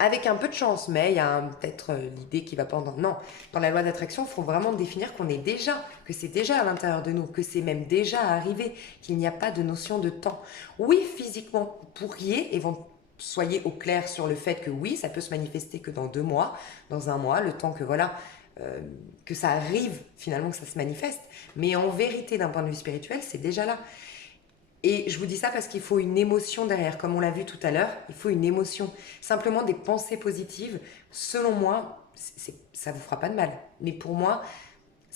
Avec un peu de chance, mais il y a peut-être l'idée qui va pas entendre. Non, dans la loi d'attraction, il faut vraiment définir qu'on est déjà, que c'est déjà à l'intérieur de nous, que c'est même déjà arrivé, qu'il n'y a pas de notion de temps. Oui, physiquement, vous pourriez, et soyez au clair sur le fait que oui, ça peut se manifester que dans 2 mois, dans 1 mois, le temps que voilà, que ça arrive finalement, que ça se manifeste. Mais en vérité, d'un point de vue spirituel, c'est déjà là. Et je vous dis ça parce qu'il faut une émotion derrière. Comme on l'a vu tout à l'heure, il faut une émotion. Simplement des pensées positives, selon moi, ça ne vous fera pas de mal. Mais pour moi,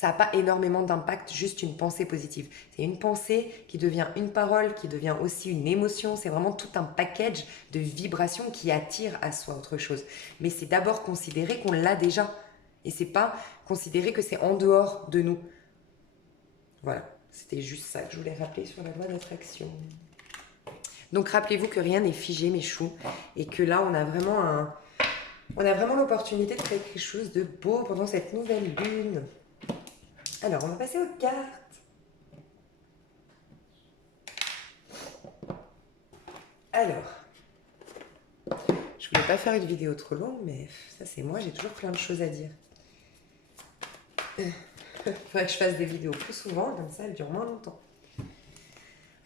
Ça n'a pas énormément d'impact, juste une pensée positive. C'est une pensée qui devient une parole, qui devient aussi une émotion. C'est vraiment tout un package de vibrations qui attire à soi autre chose. Mais c'est d'abord considérer qu'on l'a déjà. Et c'est pas considérer que c'est en dehors de nous. Voilà, c'était juste ça que je voulais rappeler sur la loi d'attraction. Donc rappelez-vous que rien n'est figé, mes choux, et que là on a vraiment l'opportunité de créer quelque chose de beau pendant cette nouvelle lune. Alors on va passer aux cartes. Alors, je voulais pas faire une vidéo trop longue, mais ça c'est moi, j'ai toujours plein de choses à dire. Faudrait que je fasse des vidéos plus souvent, comme ça elles durent moins longtemps.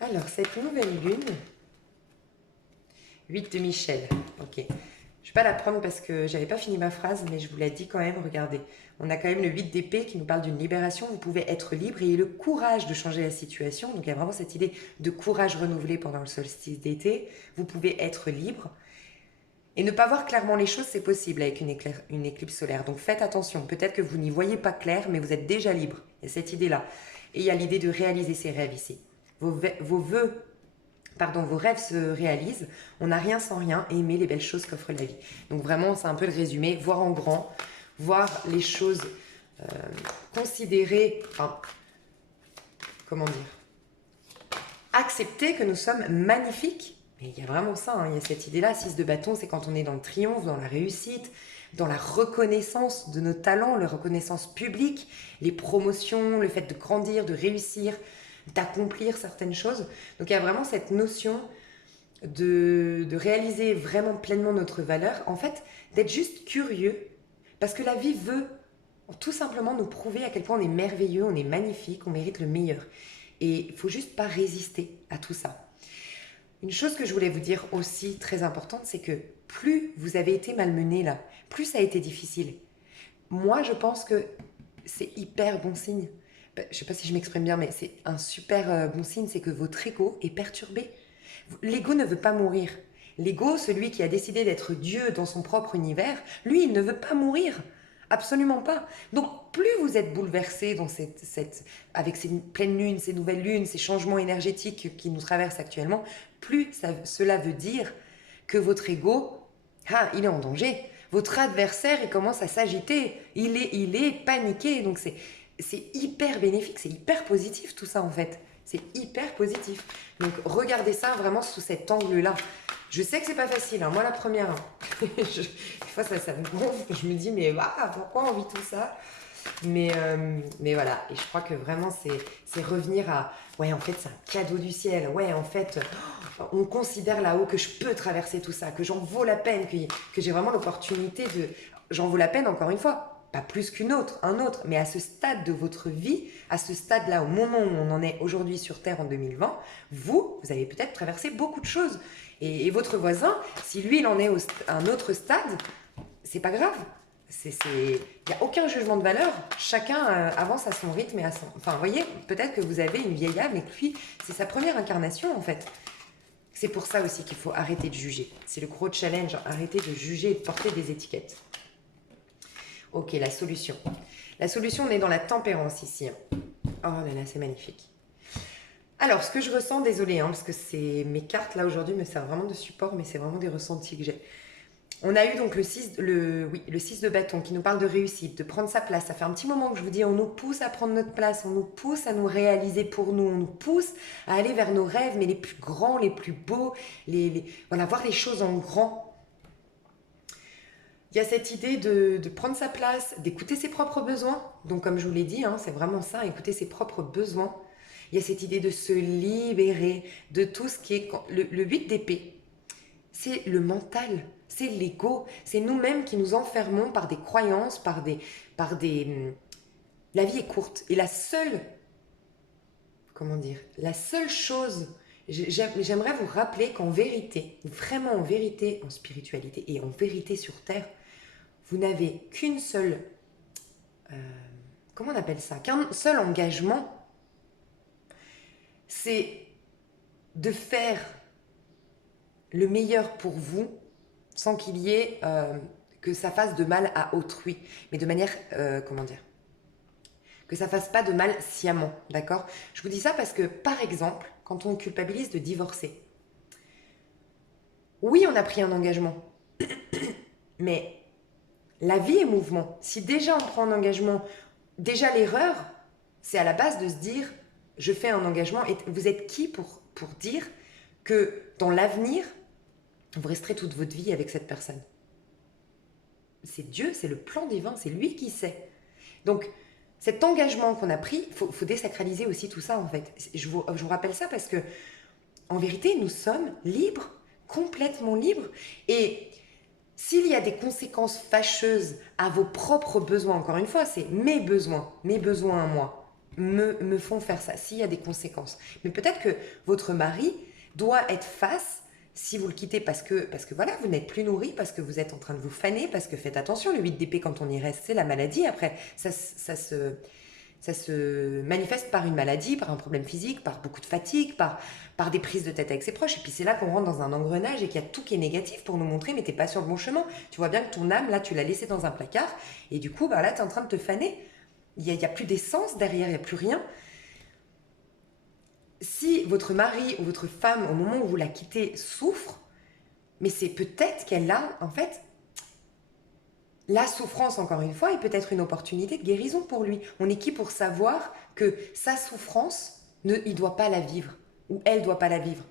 Alors, cette nouvelle lune, 8 de Michel, ok. Je ne vais pas la prendre parce que j'avais pas fini ma phrase, mais je vous l'ai dit quand même, regardez. On a quand même le 8 d'épée qui nous parle d'une libération, vous pouvez être libre et le courage de changer la situation. Donc il y a vraiment cette idée de courage renouvelé pendant le solstice d'été. Vous pouvez être libre. Et ne pas voir clairement les choses, c'est possible avec une éclipse solaire. Donc faites attention, peut-être que vous n'y voyez pas clair, mais vous êtes déjà libre. Il y a cette idée-là. Et il y a l'idée de réaliser ses rêves ici. Vos rêves se réalisent, on n'a rien sans rien et aimer les belles choses qu'offre la vie. Donc vraiment, c'est un peu le résumé, voir en grand, voir les choses, considérer, comment dire, accepter que nous sommes magnifiques. Mais il y a vraiment ça, hein, il y a cette idée-là, 6 de bâton, c'est quand on est dans le triomphe, dans la réussite, dans la reconnaissance de nos talents, la reconnaissance publique, les promotions, le fait de grandir, de réussir, d'accomplir certaines choses. Donc il y a vraiment cette notion de réaliser vraiment pleinement notre valeur, en fait, d'être juste curieux, parce que la vie veut tout simplement nous prouver à quel point on est merveilleux, on est magnifique, on mérite le meilleur. Et il ne faut juste pas résister à tout ça. Une chose que je voulais vous dire aussi très importante, c'est que plus vous avez été malmené là, plus ça a été difficile. Moi, je pense que c'est hyper bon signe. Je ne sais pas si je m'exprime bien, mais c'est un super bon signe, c'est que votre ego est perturbé. L'ego ne veut pas mourir. L'ego, celui qui a décidé d'être Dieu dans son propre univers, lui, il ne veut pas mourir. Absolument pas. Donc, plus vous êtes bouleversé dans avec ces pleines lunes, ces nouvelles lunes, ces changements énergétiques qui nous traversent actuellement, plus cela veut dire que votre ego, il est en danger. Votre adversaire, il commence à s'agiter. Il est paniqué. Donc, c'est hyper bénéfique, c'est hyper positif tout ça en fait. C'est hyper positif. Donc, regardez ça vraiment sous cet angle-là. Je sais que c'est pas facile, hein. Moi la première. Des fois ça me gonfle, je me dis mais pourquoi on vit tout ça, mais voilà, et je crois que vraiment c'est revenir à ouais en fait c'est un cadeau du ciel, ouais en fait on considère là-haut que je peux traverser tout ça, que j'en vaux la peine, que j'ai vraiment l'opportunité de... J'en vaux la peine encore une fois, pas plus un autre, mais à ce stade de votre vie, à ce stade-là, au moment où on en est aujourd'hui sur Terre en 2020, vous avez peut-être traversé beaucoup de choses. Et votre voisin, si lui, il en est à un autre stade, c'est pas grave. Il n'y a aucun jugement de valeur. Chacun avance à son rythme et à son... Enfin, vous voyez, peut-être que vous avez une vieille âme et que lui, c'est sa première incarnation, en fait. C'est pour ça aussi qu'il faut arrêter de juger. C'est le gros challenge, arrêter de juger et de porter des étiquettes. Ok, la solution. La solution, on est dans la tempérance ici. Oh là là, c'est magnifique. Alors, ce que je ressens, désolé, parce que mes cartes là aujourd'hui me servent vraiment de support, mais c'est vraiment des ressentis que j'ai. On a eu donc le 6 de bâton qui nous parle de réussite, de prendre sa place. Ça fait un petit moment que je vous dis, on nous pousse à prendre notre place, on nous pousse à nous réaliser pour nous, on nous pousse à aller vers nos rêves, mais les plus grands, les plus beaux, voilà, voir les choses en grand. Il y a cette idée de prendre sa place, d'écouter ses propres besoins. Donc comme je vous l'ai dit, c'est vraiment ça, écouter ses propres besoins. Il y a cette idée de se libérer de tout ce qui est... Le 8 d'épée, c'est le mental, c'est l'ego, c'est nous-mêmes qui nous enfermons par des croyances, par des... La vie est courte et la seule chose... J'aimerais vous rappeler qu'en vérité, vraiment en vérité, en spiritualité et en vérité sur Terre, vous n'avez qu'une seule... comment on appelle ça? Qu'un seul engagement, c'est de faire le meilleur pour vous sans qu'il y ait que ça fasse de mal à autrui, mais de manière, que ça fasse pas de mal sciemment, d'accord? Je vous dis ça parce que, par exemple, quand on culpabilise de divorcer, oui, on a pris un engagement, mais la vie est mouvement. Si déjà on prend un engagement, déjà l'erreur, c'est à la base de se dire, je fais un engagement, et vous êtes qui pour dire que dans l'avenir, vous resterez toute votre vie avec cette personne? C'est Dieu, c'est le plan divin, c'est lui qui sait. Donc, cet engagement qu'on a pris, faut désacraliser aussi tout ça en fait. Je vous rappelle ça parce que, en vérité, nous sommes libres, complètement libres. Et s'il y a des conséquences fâcheuses à vos propres besoins, encore une fois, c'est mes besoins à moi, me font faire ça, s'il y a des conséquences. Mais peut-être que votre mari doit être face, si vous le quittez parce que voilà, vous n'êtes plus nourri, parce que vous êtes en train de vous faner, parce que faites attention, le 8 d'épée quand on y reste, c'est la maladie. Après, ça se manifeste par une maladie, par un problème physique, par beaucoup de fatigue, par des prises de tête avec ses proches. Et puis c'est là qu'on rentre dans un engrenage et qu'il y a tout qui est négatif pour nous montrer, mais t'es pas sur le bon chemin. Tu vois bien que ton âme, là, tu l'as laissée dans un placard. Et du coup, bah, là, tu es en train de te faner. Il y a plus d'essence derrière, il n'y a plus rien. Si votre mari ou votre femme, au moment où vous la quittez, souffre, mais c'est peut-être qu'elle a, en fait, la souffrance, encore une fois, est peut-être une opportunité de guérison pour lui. On est qui pour savoir que sa souffrance, il ne doit pas la vivre, ou elle ne doit pas la vivre?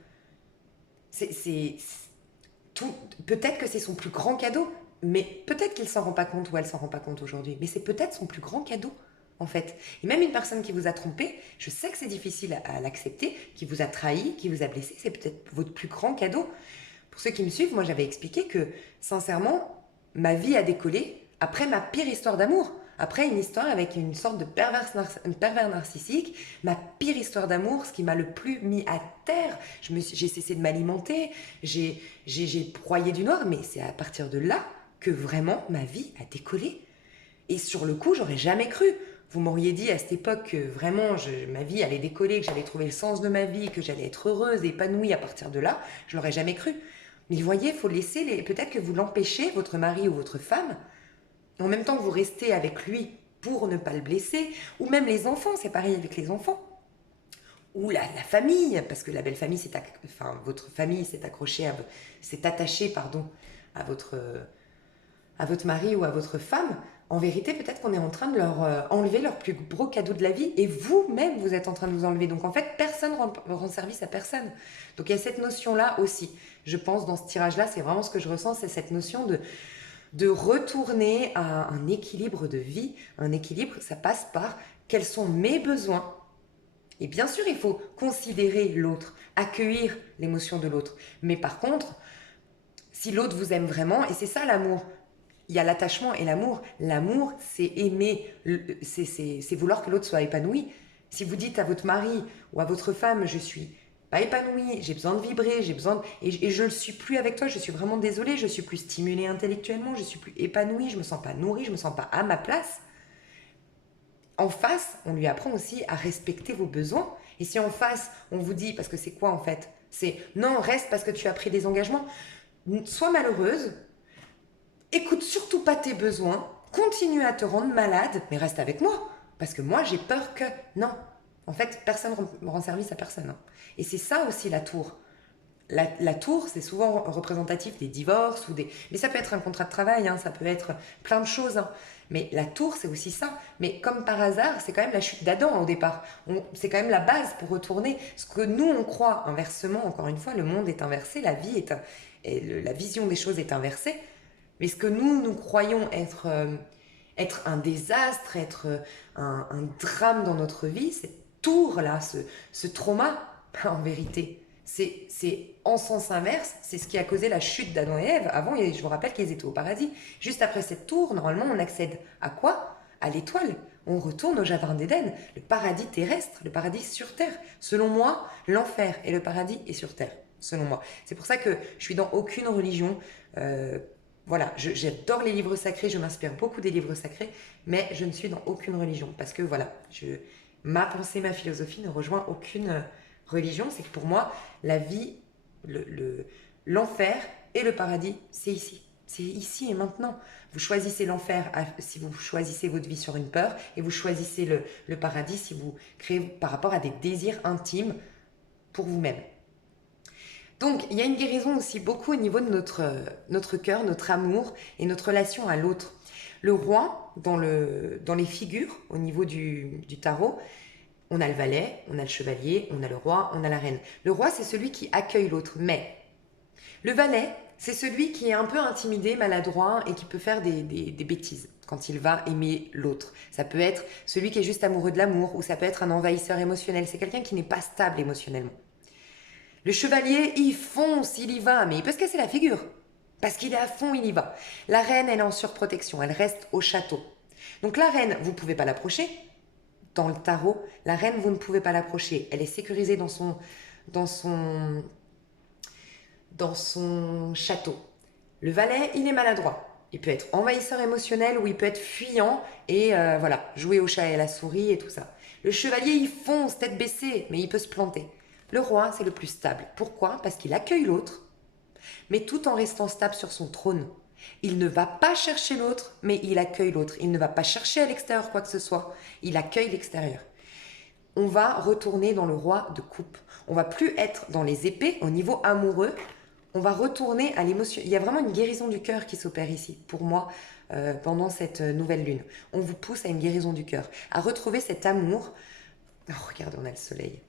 Tout. Peut-être que c'est son plus grand cadeau, mais peut-être qu'il ne s'en rend pas compte ou elle ne s'en rend pas compte aujourd'hui. Mais c'est peut-être son plus grand cadeau, en fait. Et même une personne qui vous a trompé, je sais que c'est difficile à l'accepter, qui vous a trahi, qui vous a blessé, c'est peut-être votre plus grand cadeau. Pour ceux qui me suivent, moi j'avais expliqué que, sincèrement, ma vie a décollé après ma pire histoire d'amour. Après une histoire avec une sorte de pervers narcissique, ma pire histoire d'amour, ce qui m'a le plus mis à terre. J'ai cessé de m'alimenter, j'ai broyé du noir, mais c'est à partir de là que vraiment ma vie a décollé. Et sur le coup, j'aurais jamais cru. Vous m'auriez dit à cette époque que vraiment ma vie allait décoller, que j'allais trouver le sens de ma vie, que j'allais être heureuse et épanouie à partir de là, je l'aurais jamais cru. Mais vous voyez, il faut laisser peut-être que vous l'empêchez, votre mari ou votre femme, en même temps que vous restez avec lui pour ne pas le blesser, ou même les enfants, c'est pareil avec les enfants, ou la famille, parce que la belle famille, votre famille s'est accrochée, s'est attachée, pardon, à votre mari ou à votre femme. En vérité, peut-être qu'on est en train de leur enlever leur plus gros cadeau de la vie, et vous-même, vous êtes en train de vous enlever. Donc en fait, personne ne rend service à personne. Donc il y a cette notion-là aussi. Je pense, dans ce tirage-là, c'est vraiment ce que je ressens, c'est cette notion de retourner à un équilibre de vie. Un équilibre, ça passe par quels sont mes besoins. Et bien sûr, il faut considérer l'autre, accueillir l'émotion de l'autre. Mais par contre, si l'autre vous aime vraiment, et c'est ça l'amour, il y a l'attachement et l'amour. L'amour, c'est aimer, c'est vouloir que l'autre soit épanoui. Si vous dites à votre mari ou à votre femme, je suis pas épanouie, j'ai besoin de vibrer, et je ne le suis plus avec toi, je suis vraiment désolée, je suis plus stimulée intellectuellement, je suis plus épanouie, je me sens pas nourrie, je me sens pas à ma place. En face, on lui apprend aussi à respecter vos besoins. Et si en face, on vous dit, parce que c'est quoi en fait? C'est non, reste parce que tu as pris des engagements. Sois malheureuse, écoute surtout pas tes besoins, continue à te rendre malade, mais reste avec moi. Parce que moi, j'ai peur que... Non, en fait, personne ne rend service à personne. Et c'est ça aussi la tour. La tour, c'est souvent représentatif des divorces, mais ça peut être un contrat de travail, ça peut être plein de choses. Mais la tour, c'est aussi ça. Mais comme par hasard, c'est quand même la chute d'Adam au départ. C'est quand même la base pour retourner. Ce que nous, on croit inversement, encore une fois, le monde est inversé, la vie la vision des choses est inversée. Mais ce que nous croyons être un désastre, être un drame dans notre vie, cette tour-là, ce trauma, en vérité, c'est en sens inverse, c'est ce qui a causé la chute d'Adam et Ève. Avant, je vous rappelle qu'ils étaient au paradis. Juste après cette tour, normalement, on accède à quoi? À l'étoile. On retourne au jardin d'Éden, le paradis terrestre, le paradis sur terre. Selon moi, l'enfer et le paradis est sur terre, selon moi. C'est pour ça que je suis dans aucune religion. Voilà, j'adore les livres sacrés, je m'inspire beaucoup des livres sacrés, mais je ne suis dans aucune religion. Parce que voilà, ma pensée, ma philosophie ne rejoint aucune religion. C'est que pour moi, la vie, l'enfer et le paradis, c'est ici. C'est ici et maintenant. Vous choisissez l'enfer si vous choisissez votre vie sur une peur et vous choisissez le paradis si vous créez par rapport à des désirs intimes pour vous-même. Donc, il y a une guérison aussi beaucoup au niveau de notre cœur, notre amour et notre relation à l'autre. Le roi, dans les figures, au niveau du tarot, on a le valet, on a le chevalier, on a le roi, on a la reine. Le roi, c'est celui qui accueille l'autre, mais le valet, c'est celui qui est un peu intimidé, maladroit et qui peut faire des bêtises quand il va aimer l'autre. Ça peut être celui qui est juste amoureux de l'amour ou ça peut être un envahisseur émotionnel. C'est quelqu'un qui n'est pas stable émotionnellement. Le chevalier, il fonce, il y va, mais il peut se casser la figure. Parce qu'il est à fond, il y va. La reine, elle est en surprotection, elle reste au château. Donc la reine, vous ne pouvez pas l'approcher. Dans le tarot, la reine, vous ne pouvez pas l'approcher. Elle est sécurisée dans son château. Le valet, il est maladroit. Il peut être envahisseur émotionnel ou il peut être fuyant et voilà, jouer au chat et à la souris et tout ça. Le chevalier, il fonce, tête baissée, mais il peut se planter. Le roi, c'est le plus stable. Pourquoi? Parce qu'il accueille l'autre, mais tout en restant stable sur son trône. Il ne va pas chercher l'autre, mais il accueille l'autre. Il ne va pas chercher à l'extérieur quoi que ce soit. Il accueille l'extérieur. On va retourner dans le roi de coupe. On va plus être dans les épées au niveau amoureux. On va retourner à l'émotion. Il y a vraiment une guérison du cœur qui s'opère ici, pour moi, pendant cette nouvelle lune. On vous pousse à une guérison du cœur, à retrouver cet amour. Oh, regardez, on a le soleil.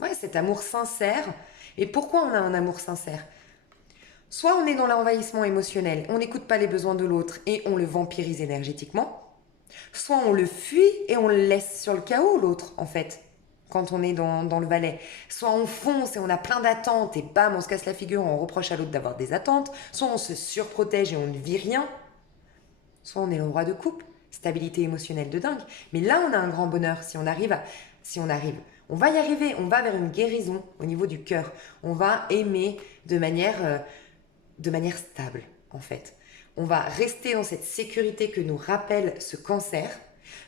Ouais, cet amour sincère. Et pourquoi on a un amour sincère? Soit on est dans l'envahissement émotionnel, on n'écoute pas les besoins de l'autre et on le vampirise énergétiquement. Soit on le fuit et on le laisse sur le chaos, l'autre, en fait, quand on est dans le valet. Soit on fonce et on a plein d'attentes et bam, on se casse la figure, on reproche à l'autre d'avoir des attentes. Soit on se surprotège et on ne vit rien. Soit on est le roi de coupe, stabilité émotionnelle de dingue. Mais là, on a un grand bonheur si on arrive. On va y arriver, on va vers une guérison au niveau du cœur. On va aimer de manière stable, en fait. On va rester dans cette sécurité que nous rappelle ce cancer.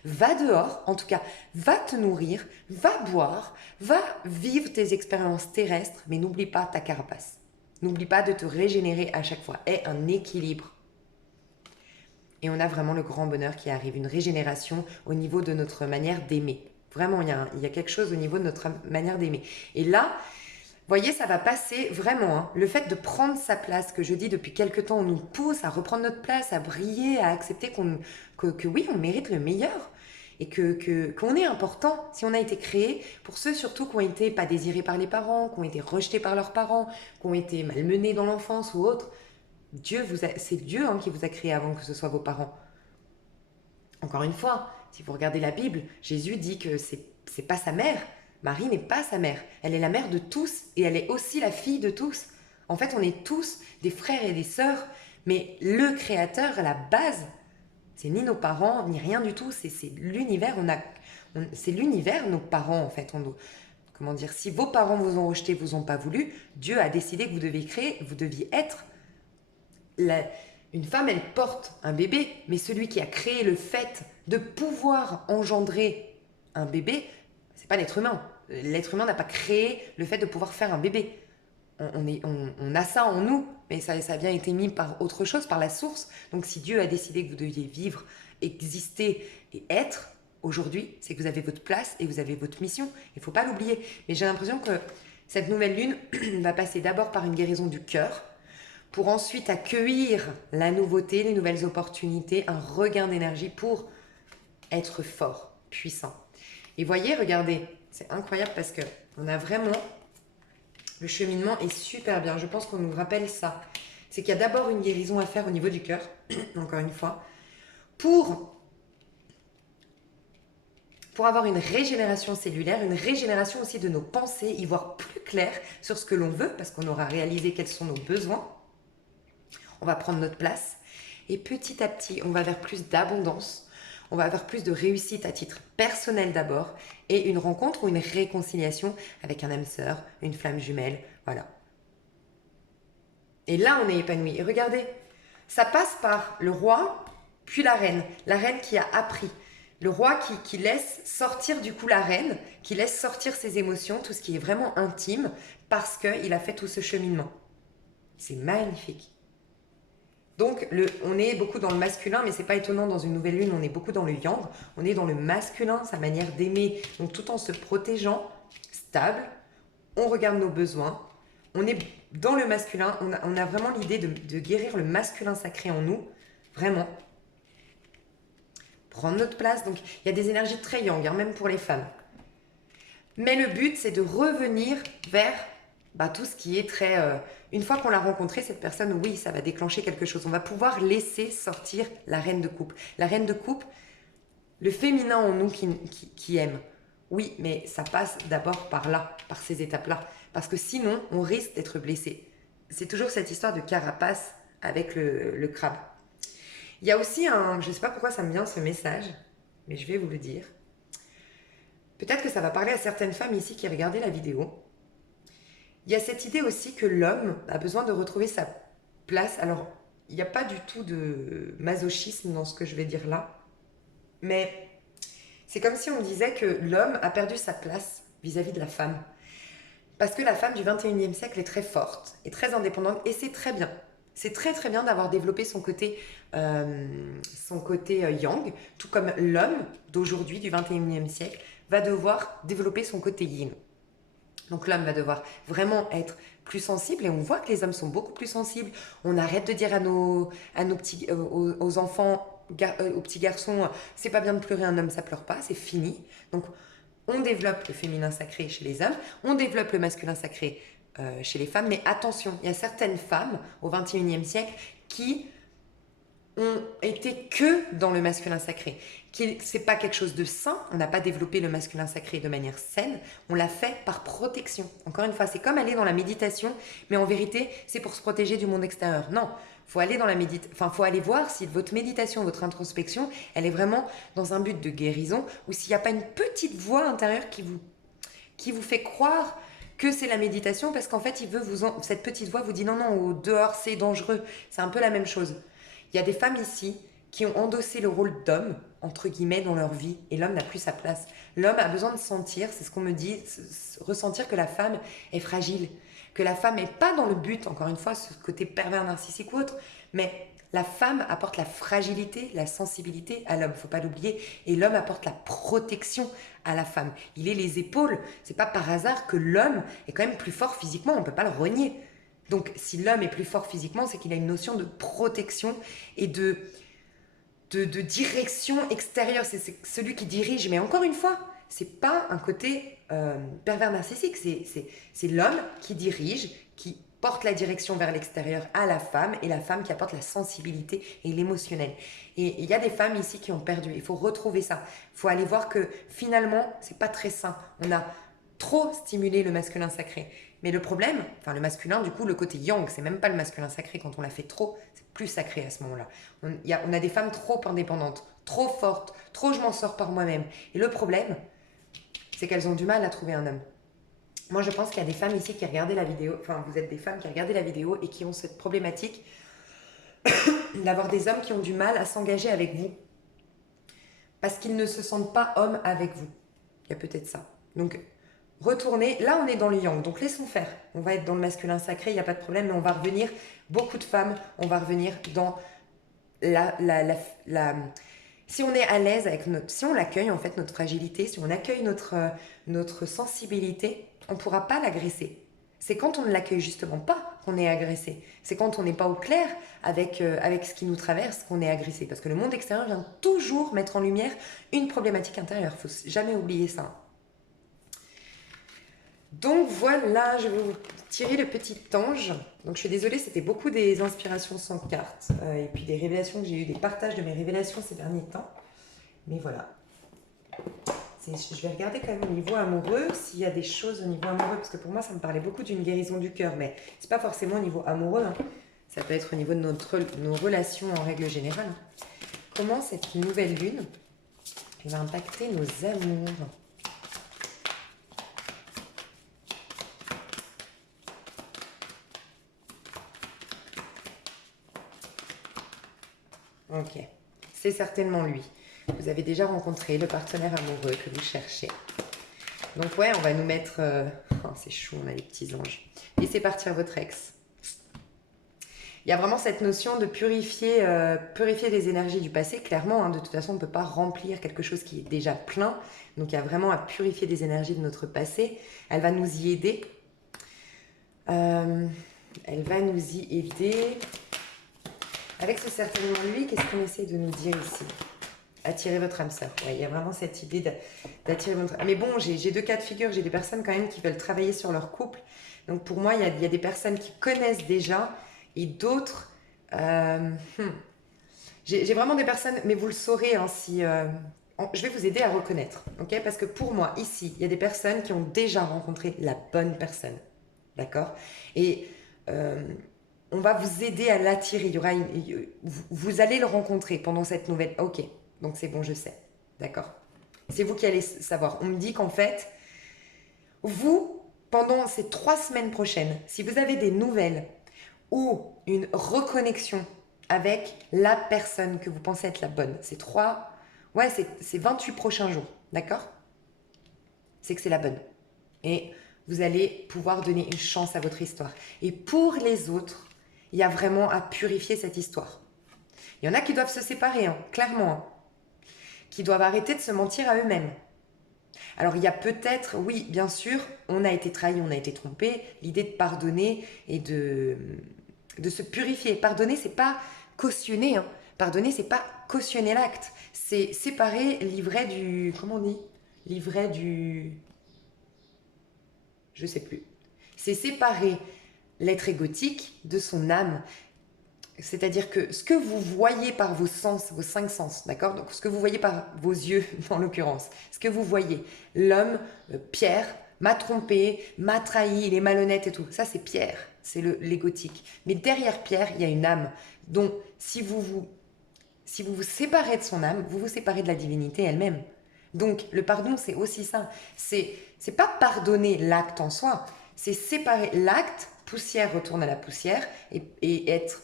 Va dehors, en tout cas, va te nourrir, va boire, va vivre tes expériences terrestres, mais n'oublie pas ta carapace. N'oublie pas de te régénérer à chaque fois. Aie un équilibre. Et on a vraiment le grand bonheur qui arrive, une régénération au niveau de notre manière d'aimer. Vraiment, il y a quelque chose au niveau de notre manière d'aimer. Et là, voyez, ça va passer vraiment. Hein, le fait de prendre sa place, que je dis depuis quelque temps, on nous pousse à reprendre notre place, à briller, à accepter que oui, on mérite le meilleur. Et qu'on est important si on a été créé, pour ceux surtout qui ont été pas désirés par les parents, qui ont été rejetés par leurs parents, qui ont été malmenés dans l'enfance ou autre. C'est Dieu qui vous a créé avant que ce soit vos parents. Encore une fois, si vous regardez la Bible, Jésus dit que c'est pas sa mère. Marie n'est pas sa mère. Elle est la mère de tous et elle est aussi la fille de tous. En fait, on est tous des frères et des sœurs, mais le Créateur, à la base, c'est ni nos parents, ni rien du tout. C'est l'univers. C'est l'univers, nos parents, en fait. Comment dire, si vos parents vous ont rejeté, vous ont pas voulu, Dieu a décidé que vous deviez être. Une femme, elle porte un bébé, mais celui qui a créé le fait de pouvoir engendrer un bébé, c'est pas l'être humain. L'être humain n'a pas créé le fait de pouvoir faire un bébé. On a ça en nous, mais ça a bien été mis par autre chose, par la source. Donc si Dieu a décidé que vous deviez vivre, exister et être, aujourd'hui, c'est que vous avez votre place et vous avez votre mission. Il ne faut pas l'oublier. Mais j'ai l'impression que cette nouvelle lune va passer d'abord par une guérison du cœur, pour ensuite accueillir la nouveauté, les nouvelles opportunités, un regain d'énergie pour être fort, puissant. Et voyez, regardez, c'est incroyable parce que on a vraiment... Le cheminement est super bien. Je pense qu'on nous rappelle ça. C'est qu'il y a d'abord une guérison à faire au niveau du cœur, encore une fois, pour avoir une régénération cellulaire, une régénération aussi de nos pensées, y voir plus clair sur ce que l'on veut, parce qu'on aura réalisé quels sont nos besoins. On va prendre notre place et petit à petit, on va vers plus d'abondance. On va vers plus de réussite à titre personnel d'abord et une rencontre ou une réconciliation avec un âme sœur, une flamme jumelle, voilà. Et là, on est épanoui. Et regardez, ça passe par le roi, puis la reine qui a appris. Le roi qui laisse sortir du coup la reine, qui laisse sortir ses émotions, tout ce qui est vraiment intime, parce qu'il a fait tout ce cheminement. C'est magnifique. Donc, on est beaucoup dans le masculin, mais c'est pas étonnant, dans une nouvelle lune, on est beaucoup dans le yang. On est dans le masculin, sa manière d'aimer, donc tout en se protégeant, stable. On regarde nos besoins. On est dans le masculin. On a vraiment l'idée de guérir le masculin sacré en nous. Vraiment. Prendre notre place. Donc, il y a des énergies très yang, hein, même pour les femmes. Mais le but, c'est de revenir vers tout ce qui est très... une fois qu'on l'a rencontré, cette personne, oui, ça va déclencher quelque chose. On va pouvoir laisser sortir la reine de coupe. La reine de coupe, le féminin en nous qui aime. Oui, mais ça passe d'abord par là, par ces étapes-là. Parce que sinon, on risque d'être blessé. C'est toujours cette histoire de carapace avec le crabe. Il y a aussi je ne sais pas pourquoi ça me vient ce message, mais je vais vous le dire. Peut-être que ça va parler à certaines femmes ici qui regardaient la vidéo. Il y a cette idée aussi que l'homme a besoin de retrouver sa place. Alors, il n'y a pas du tout de masochisme dans ce que je vais dire là. Mais c'est comme si on disait que l'homme a perdu sa place vis-à-vis de la femme. Parce que la femme du 21e siècle est très forte et très indépendante. Et c'est très bien. C'est très très bien d'avoir développé son côté yang. Tout comme l'homme d'aujourd'hui, du 21e siècle, va devoir développer son côté yin. Donc l'homme va devoir vraiment être plus sensible, et on voit que les hommes sont beaucoup plus sensibles. On arrête de dire aux enfants, aux petits garçons, c'est pas bien de pleurer, un homme ça pleure pas, c'est fini. Donc on développe le féminin sacré chez les hommes, on développe le masculin sacré chez les femmes, mais attention, il y a certaines femmes au 21e siècle qui ont été que dans le masculin sacré. C'est pas quelque chose de sain, on n'a pas développé le masculin sacré de manière saine, on l'a fait par protection. Encore une fois, c'est comme aller dans la méditation, mais en vérité, c'est pour se protéger du monde extérieur. Non, faut aller dans la faut aller voir si votre méditation, votre introspection, elle est vraiment dans un but de guérison, ou s'il n'y a pas une petite voix intérieure qui vous fait croire que c'est la méditation, parce qu'en fait, cette petite voix vous dit non, au dehors, c'est dangereux. C'est un peu la même chose. Il y a des femmes ici qui ont endossé le rôle d'homme, entre guillemets, dans leur vie, et l'homme n'a plus sa place. L'homme a besoin de sentir, c'est ce qu'on me dit, ressentir que la femme est fragile, que la femme n'est pas dans le but, encore une fois, ce côté pervers narcissique ou autre, mais la femme apporte la fragilité, la sensibilité à l'homme, il ne faut pas l'oublier, et l'homme apporte la protection à la femme. Il est les épaules, c'est pas par hasard que l'homme est quand même plus fort physiquement, on ne peut pas le renier. Donc si l'homme est plus fort physiquement, c'est qu'il a une notion de protection et de direction extérieure. C'est celui qui dirige, mais encore une fois, c'est pas un côté pervers narcissique, c'est l'homme qui dirige, qui porte la direction vers l'extérieur à la femme, et la femme qui apporte la sensibilité et l'émotionnel. Et il y a des femmes ici qui ont perdu, il faut retrouver ça. Il faut aller voir que finalement, c'est pas très sain. On a trop stimulé le masculin sacré. Mais le problème, le masculin, du coup, le côté yang, c'est même pas le masculin sacré. Quand on l'a fait trop, c'est plus sacré à ce moment-là. On a des femmes trop indépendantes, trop fortes, trop je m'en sors par moi-même. Et le problème, c'est qu'elles ont du mal à trouver un homme. Moi, je pense qu'il y a des femmes ici qui regardaient la vidéo, vous êtes des femmes qui regardaient la vidéo et qui ont cette problématique d'avoir des hommes qui ont du mal à s'engager avec vous. Parce qu'ils ne se sentent pas hommes avec vous. Il y a peut-être ça. Donc, retournez, là on est dans le yang, donc laissons faire. On va être dans le masculin sacré, il n'y a pas de problème, mais on va revenir, beaucoup de femmes, on va revenir dans si on est à l'aise avec si on l'accueille en fait, notre fragilité, si on accueille notre sensibilité, on ne pourra pas l'agresser. C'est quand on ne l'accueille justement pas qu'on est agressé. C'est quand on n'est pas au clair avec ce qui nous traverse qu'on est agressé. Parce que le monde extérieur vient toujours mettre en lumière une problématique intérieure. Il ne faut jamais oublier ça. Donc voilà, je vais vous tirer le petit ange. Donc je suis désolée, c'était beaucoup des inspirations sans carte et puis des révélations que j'ai eues, des partages de mes révélations ces derniers temps. Mais voilà. Je vais regarder quand même au niveau amoureux, s'il y a des choses au niveau amoureux, parce que pour moi ça me parlait beaucoup d'une guérison du cœur, mais c'est pas forcément au niveau amoureux, hein. Ça peut être au niveau de nos relations en règle générale. Comment cette nouvelle lune va impacter nos amours ? Ok, c'est certainement lui. Vous avez déjà rencontré le partenaire amoureux que vous cherchez. Donc ouais, on va nous mettre... Oh, c'est chou, on a les petits anges. Laissez partir votre ex. Il y a vraiment cette notion de purifier les énergies du passé, clairement. Hein, de toute façon, on ne peut pas remplir quelque chose qui est déjà plein. Donc il y a vraiment à purifier des énergies de notre passé. Elle va nous y aider. Elle va nous y aider. Avec ce certainement lui, qu'est-ce qu'on essaie de nous dire ici? Attirer votre âme sœur. Ouais, il y a vraiment cette idée d'attirer votre... Mais bon, j'ai deux cas de figure. J'ai des personnes quand même qui veulent travailler sur leur couple. Donc pour moi, il y a des personnes qui connaissent déjà et d'autres... J'ai vraiment des personnes, mais vous le saurez hein, si... je vais vous aider à reconnaître, ok? Parce que pour moi, ici, il y a des personnes qui ont déjà rencontré la bonne personne, d'accord? Et on va vous aider à l'attirer. Il y aura vous allez le rencontrer pendant cette nouvelle... Ok, donc c'est bon, je sais, d'accord? C'est vous qui allez savoir. On me dit qu'en fait, vous, pendant ces 3 semaines prochaines, si vous avez des nouvelles ou une reconnexion avec la personne que vous pensez être la bonne, c'est 28 prochains jours, d'accord? C'est que c'est la bonne. Et vous allez pouvoir donner une chance à votre histoire. Et pour les autres, il y a vraiment à purifier cette histoire. Il y en a qui doivent se séparer, hein, clairement, hein, qui doivent arrêter de se mentir à eux-mêmes. Alors il y a peut-être, oui, bien sûr, on a été trahi, on a été trompé, l'idée de pardonner et de se purifier. Pardonner, c'est pas cautionner, hein. Pardonner, c'est pas cautionner l'acte. C'est séparer l'ivraie du... Comment on dit? L'ivraie du... Je sais plus. C'est séparer l'être égotique de son âme. C'est-à-dire que ce que vous voyez par vos sens, vos 5 sens, d'accord? Donc ce que vous voyez par vos yeux, en l'occurrence, ce que vous voyez, l'homme, Pierre, m'a trompé, m'a trahi, il est malhonnête et tout. Ça, c'est Pierre, c'est l'égotique. Mais derrière Pierre, il y a une âme. Donc, si vous vous séparez de son âme, vous vous séparez de la divinité elle-même. Donc, le pardon, c'est aussi ça. C'est pas pardonner l'acte en soi, c'est séparer l'acte, poussière retourne à la poussière, et être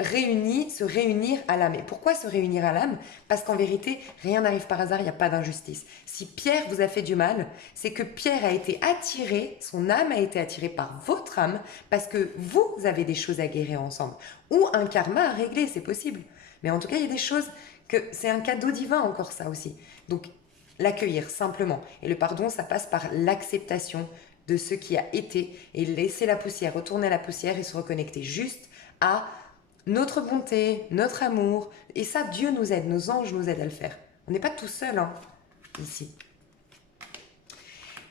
réunis, se réunir à l'âme. Et pourquoi se réunir à l'âme? Parce qu'en vérité, rien n'arrive par hasard, il n'y a pas d'injustice. Si Pierre vous a fait du mal, c'est que Pierre a été attiré, son âme a été attirée par votre âme, parce que vous avez des choses à guérir ensemble. Ou un karma à régler, c'est possible. Mais en tout cas, il y a des choses que c'est un cadeau divin encore ça aussi. Donc, l'accueillir simplement. Et le pardon, ça passe par l'acceptation de ce qui a été et laisser la poussière, retourner à la poussière et se reconnecter juste à notre bonté, notre amour. Et ça, Dieu nous aide, nos anges nous aident à le faire. On n'est pas tout seul hein, ici.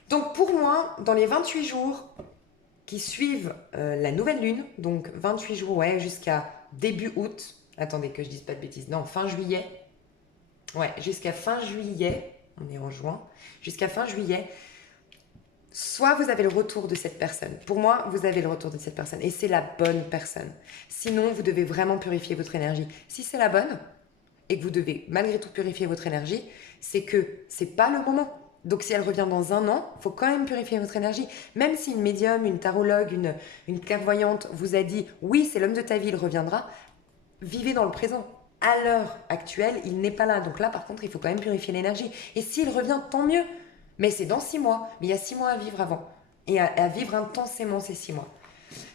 Donc pour moi, dans les 28 jours qui suivent la nouvelle lune, donc 28 jours ouais, jusqu'à début août, attendez que je dise pas de bêtises, non, fin juillet, ouais, jusqu'à fin juillet, on est en juin, jusqu'à fin juillet, soit vous avez le retour de cette personne. Pour moi, vous avez le retour de cette personne et c'est la bonne personne. Sinon, vous devez vraiment purifier votre énergie. Si c'est la bonne et que vous devez malgré tout purifier votre énergie, c'est que c'est pas le moment. Donc si elle revient dans 1 an, il faut quand même purifier votre énergie. Même si une médium, une tarologue, une clairvoyante vous a dit « oui, c'est l'homme de ta vie, il reviendra », vivez dans le présent. À l'heure actuelle, il n'est pas là. Donc là, par contre, il faut quand même purifier l'énergie. Et s'il revient, tant mieux. Mais c'est dans 6 mois. Mais il y a 6 mois à vivre avant. Et à vivre intensément ces 6 mois.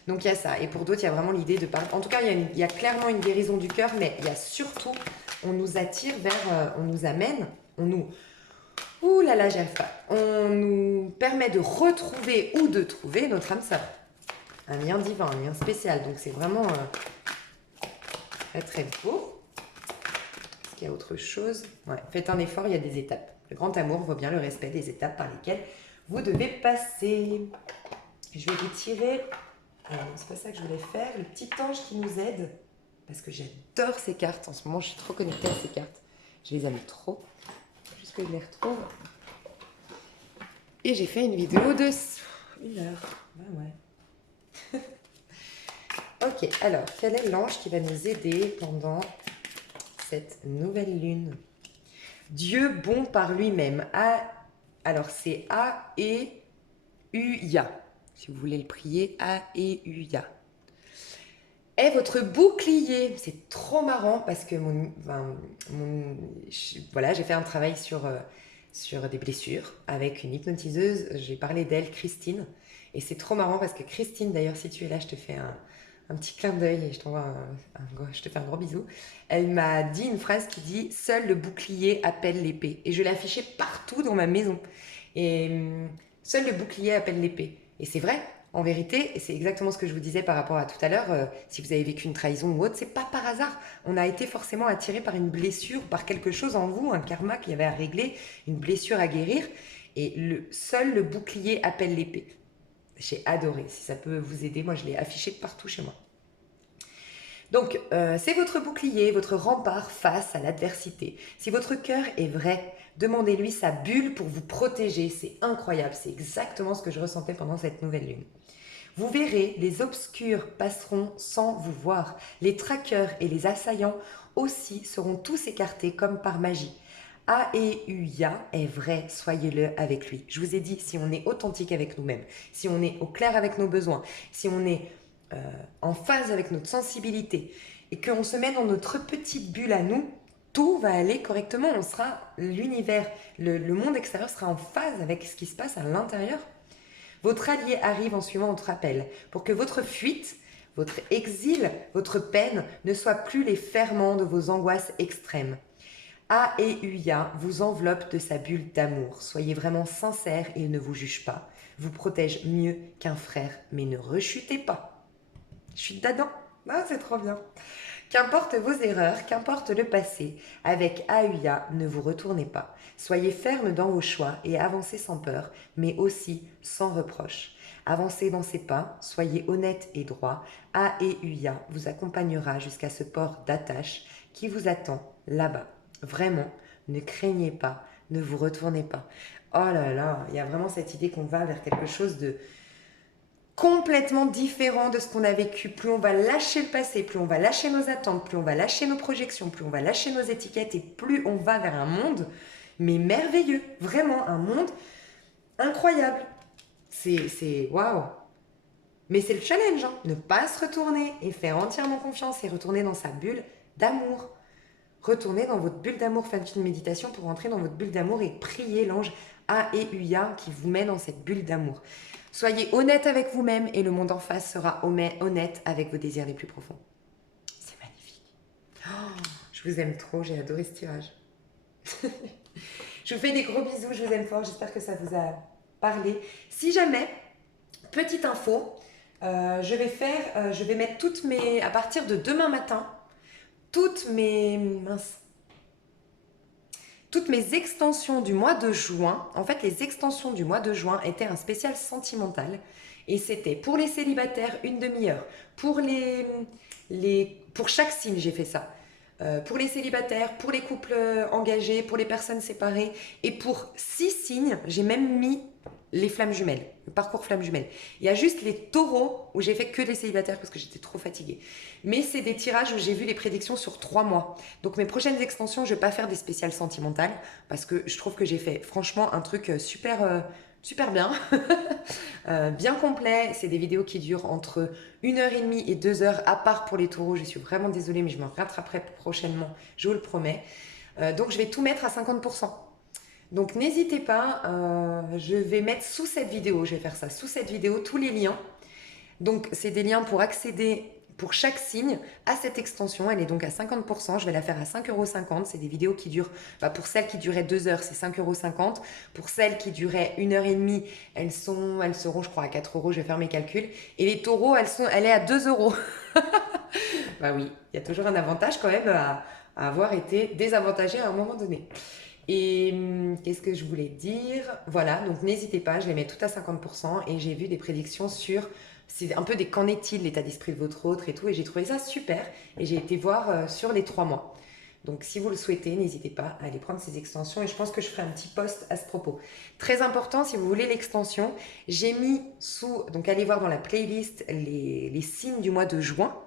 Donc il y a ça. Et pour d'autres, il y a vraiment l'idée de parler. En tout cas, il y a clairement une guérison du cœur, mais il y a surtout, on nous attire vers, on nous amène, on nous... Ouh là là, j'arrive pas. On nous permet de retrouver ou de trouver notre âme sœur. Un lien divin, un lien spécial. Donc c'est vraiment très très beau. Est-ce qu'il y a autre chose? Ouais. Faites un effort, il y a des étapes. Le grand amour vaut bien le respect des étapes par lesquelles vous devez passer. Je vais vous tirer... Alors, c'est pas ça que je voulais faire. Le petit ange qui nous aide. Parce que j'adore ces cartes. En ce moment, je suis trop connectée à ces cartes. Je les aime trop. Juste que je les retrouve. Et j'ai fait une vidéo de 1 heure. Ah ouais. Ok, alors, quel est l'ange qui va nous aider pendant cette nouvelle lune? Dieu bon par lui-même. Alors, c'est A-E-U-Ya. Si vous voulez le prier, A-E-U-Ya. Est votre bouclier. C'est trop marrant parce que voilà, j'ai fait un travail sur des blessures avec une hypnotiseuse. J'ai parlé d'elle, Christine. Et c'est trop marrant parce que Christine, d'ailleurs, si tu es là, je te fais un petit clin d'œil et je t'envoie je te fais un gros bisou. Elle m'a dit une phrase qui dit seul le bouclier appelle l'épée. Et je l'ai affichée partout dans ma maison. Et seul le bouclier appelle l'épée. Et c'est vrai, en vérité, et c'est exactement ce que je vous disais par rapport à tout à l'heure. Si vous avez vécu une trahison ou autre, c'est pas par hasard. On a été forcément attiré par une blessure, par quelque chose en vous, un karma qu'il y avait à régler, une blessure à guérir. Et seul le bouclier appelle l'épée. J'ai adoré. Si ça peut vous aider, moi je l'ai affiché de partout chez moi. Donc, c'est votre bouclier, votre rempart face à l'adversité. Si votre cœur est vrai, demandez-lui sa bulle pour vous protéger. C'est incroyable, c'est exactement ce que je ressentais pendant cette nouvelle lune. Vous verrez, les obscurs passeront sans vous voir. Les traqueurs et les assaillants aussi seront tous écartés comme par magie. Aeuia est vrai, soyez-le avec lui. Je vous ai dit, si on est authentique avec nous-mêmes, si on est au clair avec nos besoins, si on est en phase avec notre sensibilité et qu'on se met dans notre petite bulle à nous, tout va aller correctement. On sera l'univers, le monde extérieur sera en phase avec ce qui se passe à l'intérieur. Votre allié arrive en suivant votre appel pour que votre fuite, votre exil, votre peine ne soient plus les ferments de vos angoisses extrêmes. Aeuia vous enveloppe de sa bulle d'amour. Soyez vraiment sincère et il ne vous juge pas. Vous protège mieux qu'un frère, mais ne rechutez pas. Je suis dedans. Ah, c'est trop bien. Qu'importe vos erreurs, qu'importe le passé, avec Aeuia, ne vous retournez pas. Soyez ferme dans vos choix et avancez sans peur, mais aussi sans reproche. Avancez dans ses pas, soyez honnête et droit. Aeuia vous accompagnera jusqu'à ce port d'attache qui vous attend là-bas. Vraiment, ne craignez pas, ne vous retournez pas. Oh là là, il y a vraiment cette idée qu'on va vers quelque chose de complètement différent de ce qu'on a vécu. Plus on va lâcher le passé, plus on va lâcher nos attentes, plus on va lâcher nos projections, plus on va lâcher nos étiquettes et plus on va vers un monde, mais merveilleux, vraiment un monde incroyable. C'est waouh. Mais c'est le challenge, hein, ne pas se retourner et faire entièrement confiance et retourner dans sa bulle d'amour. Retournez dans votre bulle d'amour, faites une méditation pour rentrer dans votre bulle d'amour et priez l'ange Aeuia qui vous met dans cette bulle d'amour. Soyez honnête avec vous-même et le monde en face sera honnête avec vos désirs les plus profonds. C'est magnifique. Oh, je vous aime trop, j'ai adoré ce tirage. Je vous fais des gros bisous, je vous aime fort, j'espère que ça vous a parlé. Si jamais, petite info, je vais mettre à partir de demain matin, toutes mes extensions du mois de juin. En fait, les extensions du mois de juin étaient un spécial sentimental. Et c'était pour les célibataires, une demi-heure. Pour chaque signe, j'ai fait ça. Pour les célibataires, pour les couples engagés, pour les personnes séparées. Et pour 6 signes, j'ai même mis les flammes jumelles, le parcours flammes jumelles. Il y a juste les taureaux où j'ai fait que des célibataires parce que j'étais trop fatiguée. Mais c'est des tirages où j'ai vu les prédictions sur 3 mois. Donc mes prochaines extensions, je ne vais pas faire des spéciales sentimentales parce que je trouve que j'ai fait franchement un truc super bien, bien complet. C'est des vidéos qui durent entre 1h30 et 2 heures, à part pour les taureaux. Je suis vraiment désolée, mais je me rattraperai prochainement, je vous le promets. Donc je vais tout mettre à 50%. Donc n'hésitez pas, je vais mettre sous cette vidéo, je vais faire ça, sous cette vidéo, tous les liens. Donc c'est des liens pour accéder pour chaque signe à cette extension. Elle est donc à 50%, je vais la faire à 5,50 €. C'est des vidéos qui durent, pour celles qui duraient 2 heures, c'est 5,50 €. Pour celles qui duraient 1h30, elles seront je crois à 4 €, je vais faire mes calculs. Et les taureaux, elle est à 2 €. Bah oui, il y a toujours un avantage quand même à avoir été désavantagé à un moment donné. Et qu'est-ce que je voulais dire? Voilà, donc n'hésitez pas, je les mets tout à 50% et j'ai vu des prédictions sur, c'est un peu des qu'en est-il l'état d'esprit de votre autre et tout, et j'ai trouvé ça super et j'ai été voir sur les 3 mois. Donc si vous le souhaitez, n'hésitez pas à aller prendre ces extensions et je pense que je ferai un petit post à ce propos. Très important, si vous voulez l'extension, j'ai mis donc allez voir dans la playlist les signes du mois de juin.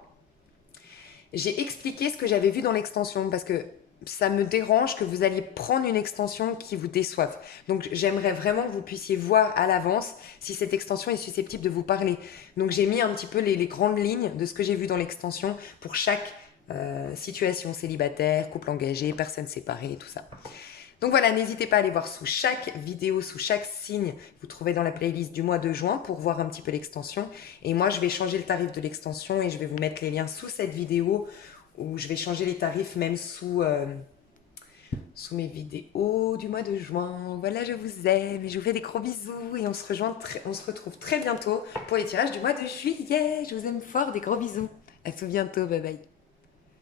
J'ai expliqué ce que j'avais vu dans l'extension parce que ça me dérange que vous alliez prendre une extension qui vous déçoive. Donc j'aimerais vraiment que vous puissiez voir à l'avance si cette extension est susceptible de vous parler. Donc j'ai mis un petit peu les grandes lignes de ce que j'ai vu dans l'extension pour chaque situation, célibataire, couple engagé, personne séparée et tout ça. Donc voilà, n'hésitez pas à aller voir sous chaque vidéo, sous chaque signe, vous trouvez dans la playlist du mois de juin pour voir un petit peu l'extension. Et moi, je vais changer le tarif de l'extension et je vais vous mettre les liens sous cette vidéo où je vais changer les tarifs même sous mes vidéos du mois de juin. Voilà, je vous aime et je vous fais des gros bisous et on se retrouve très bientôt pour les tirages du mois de juillet. Je vous aime fort, des gros bisous. À tout bientôt, bye bye.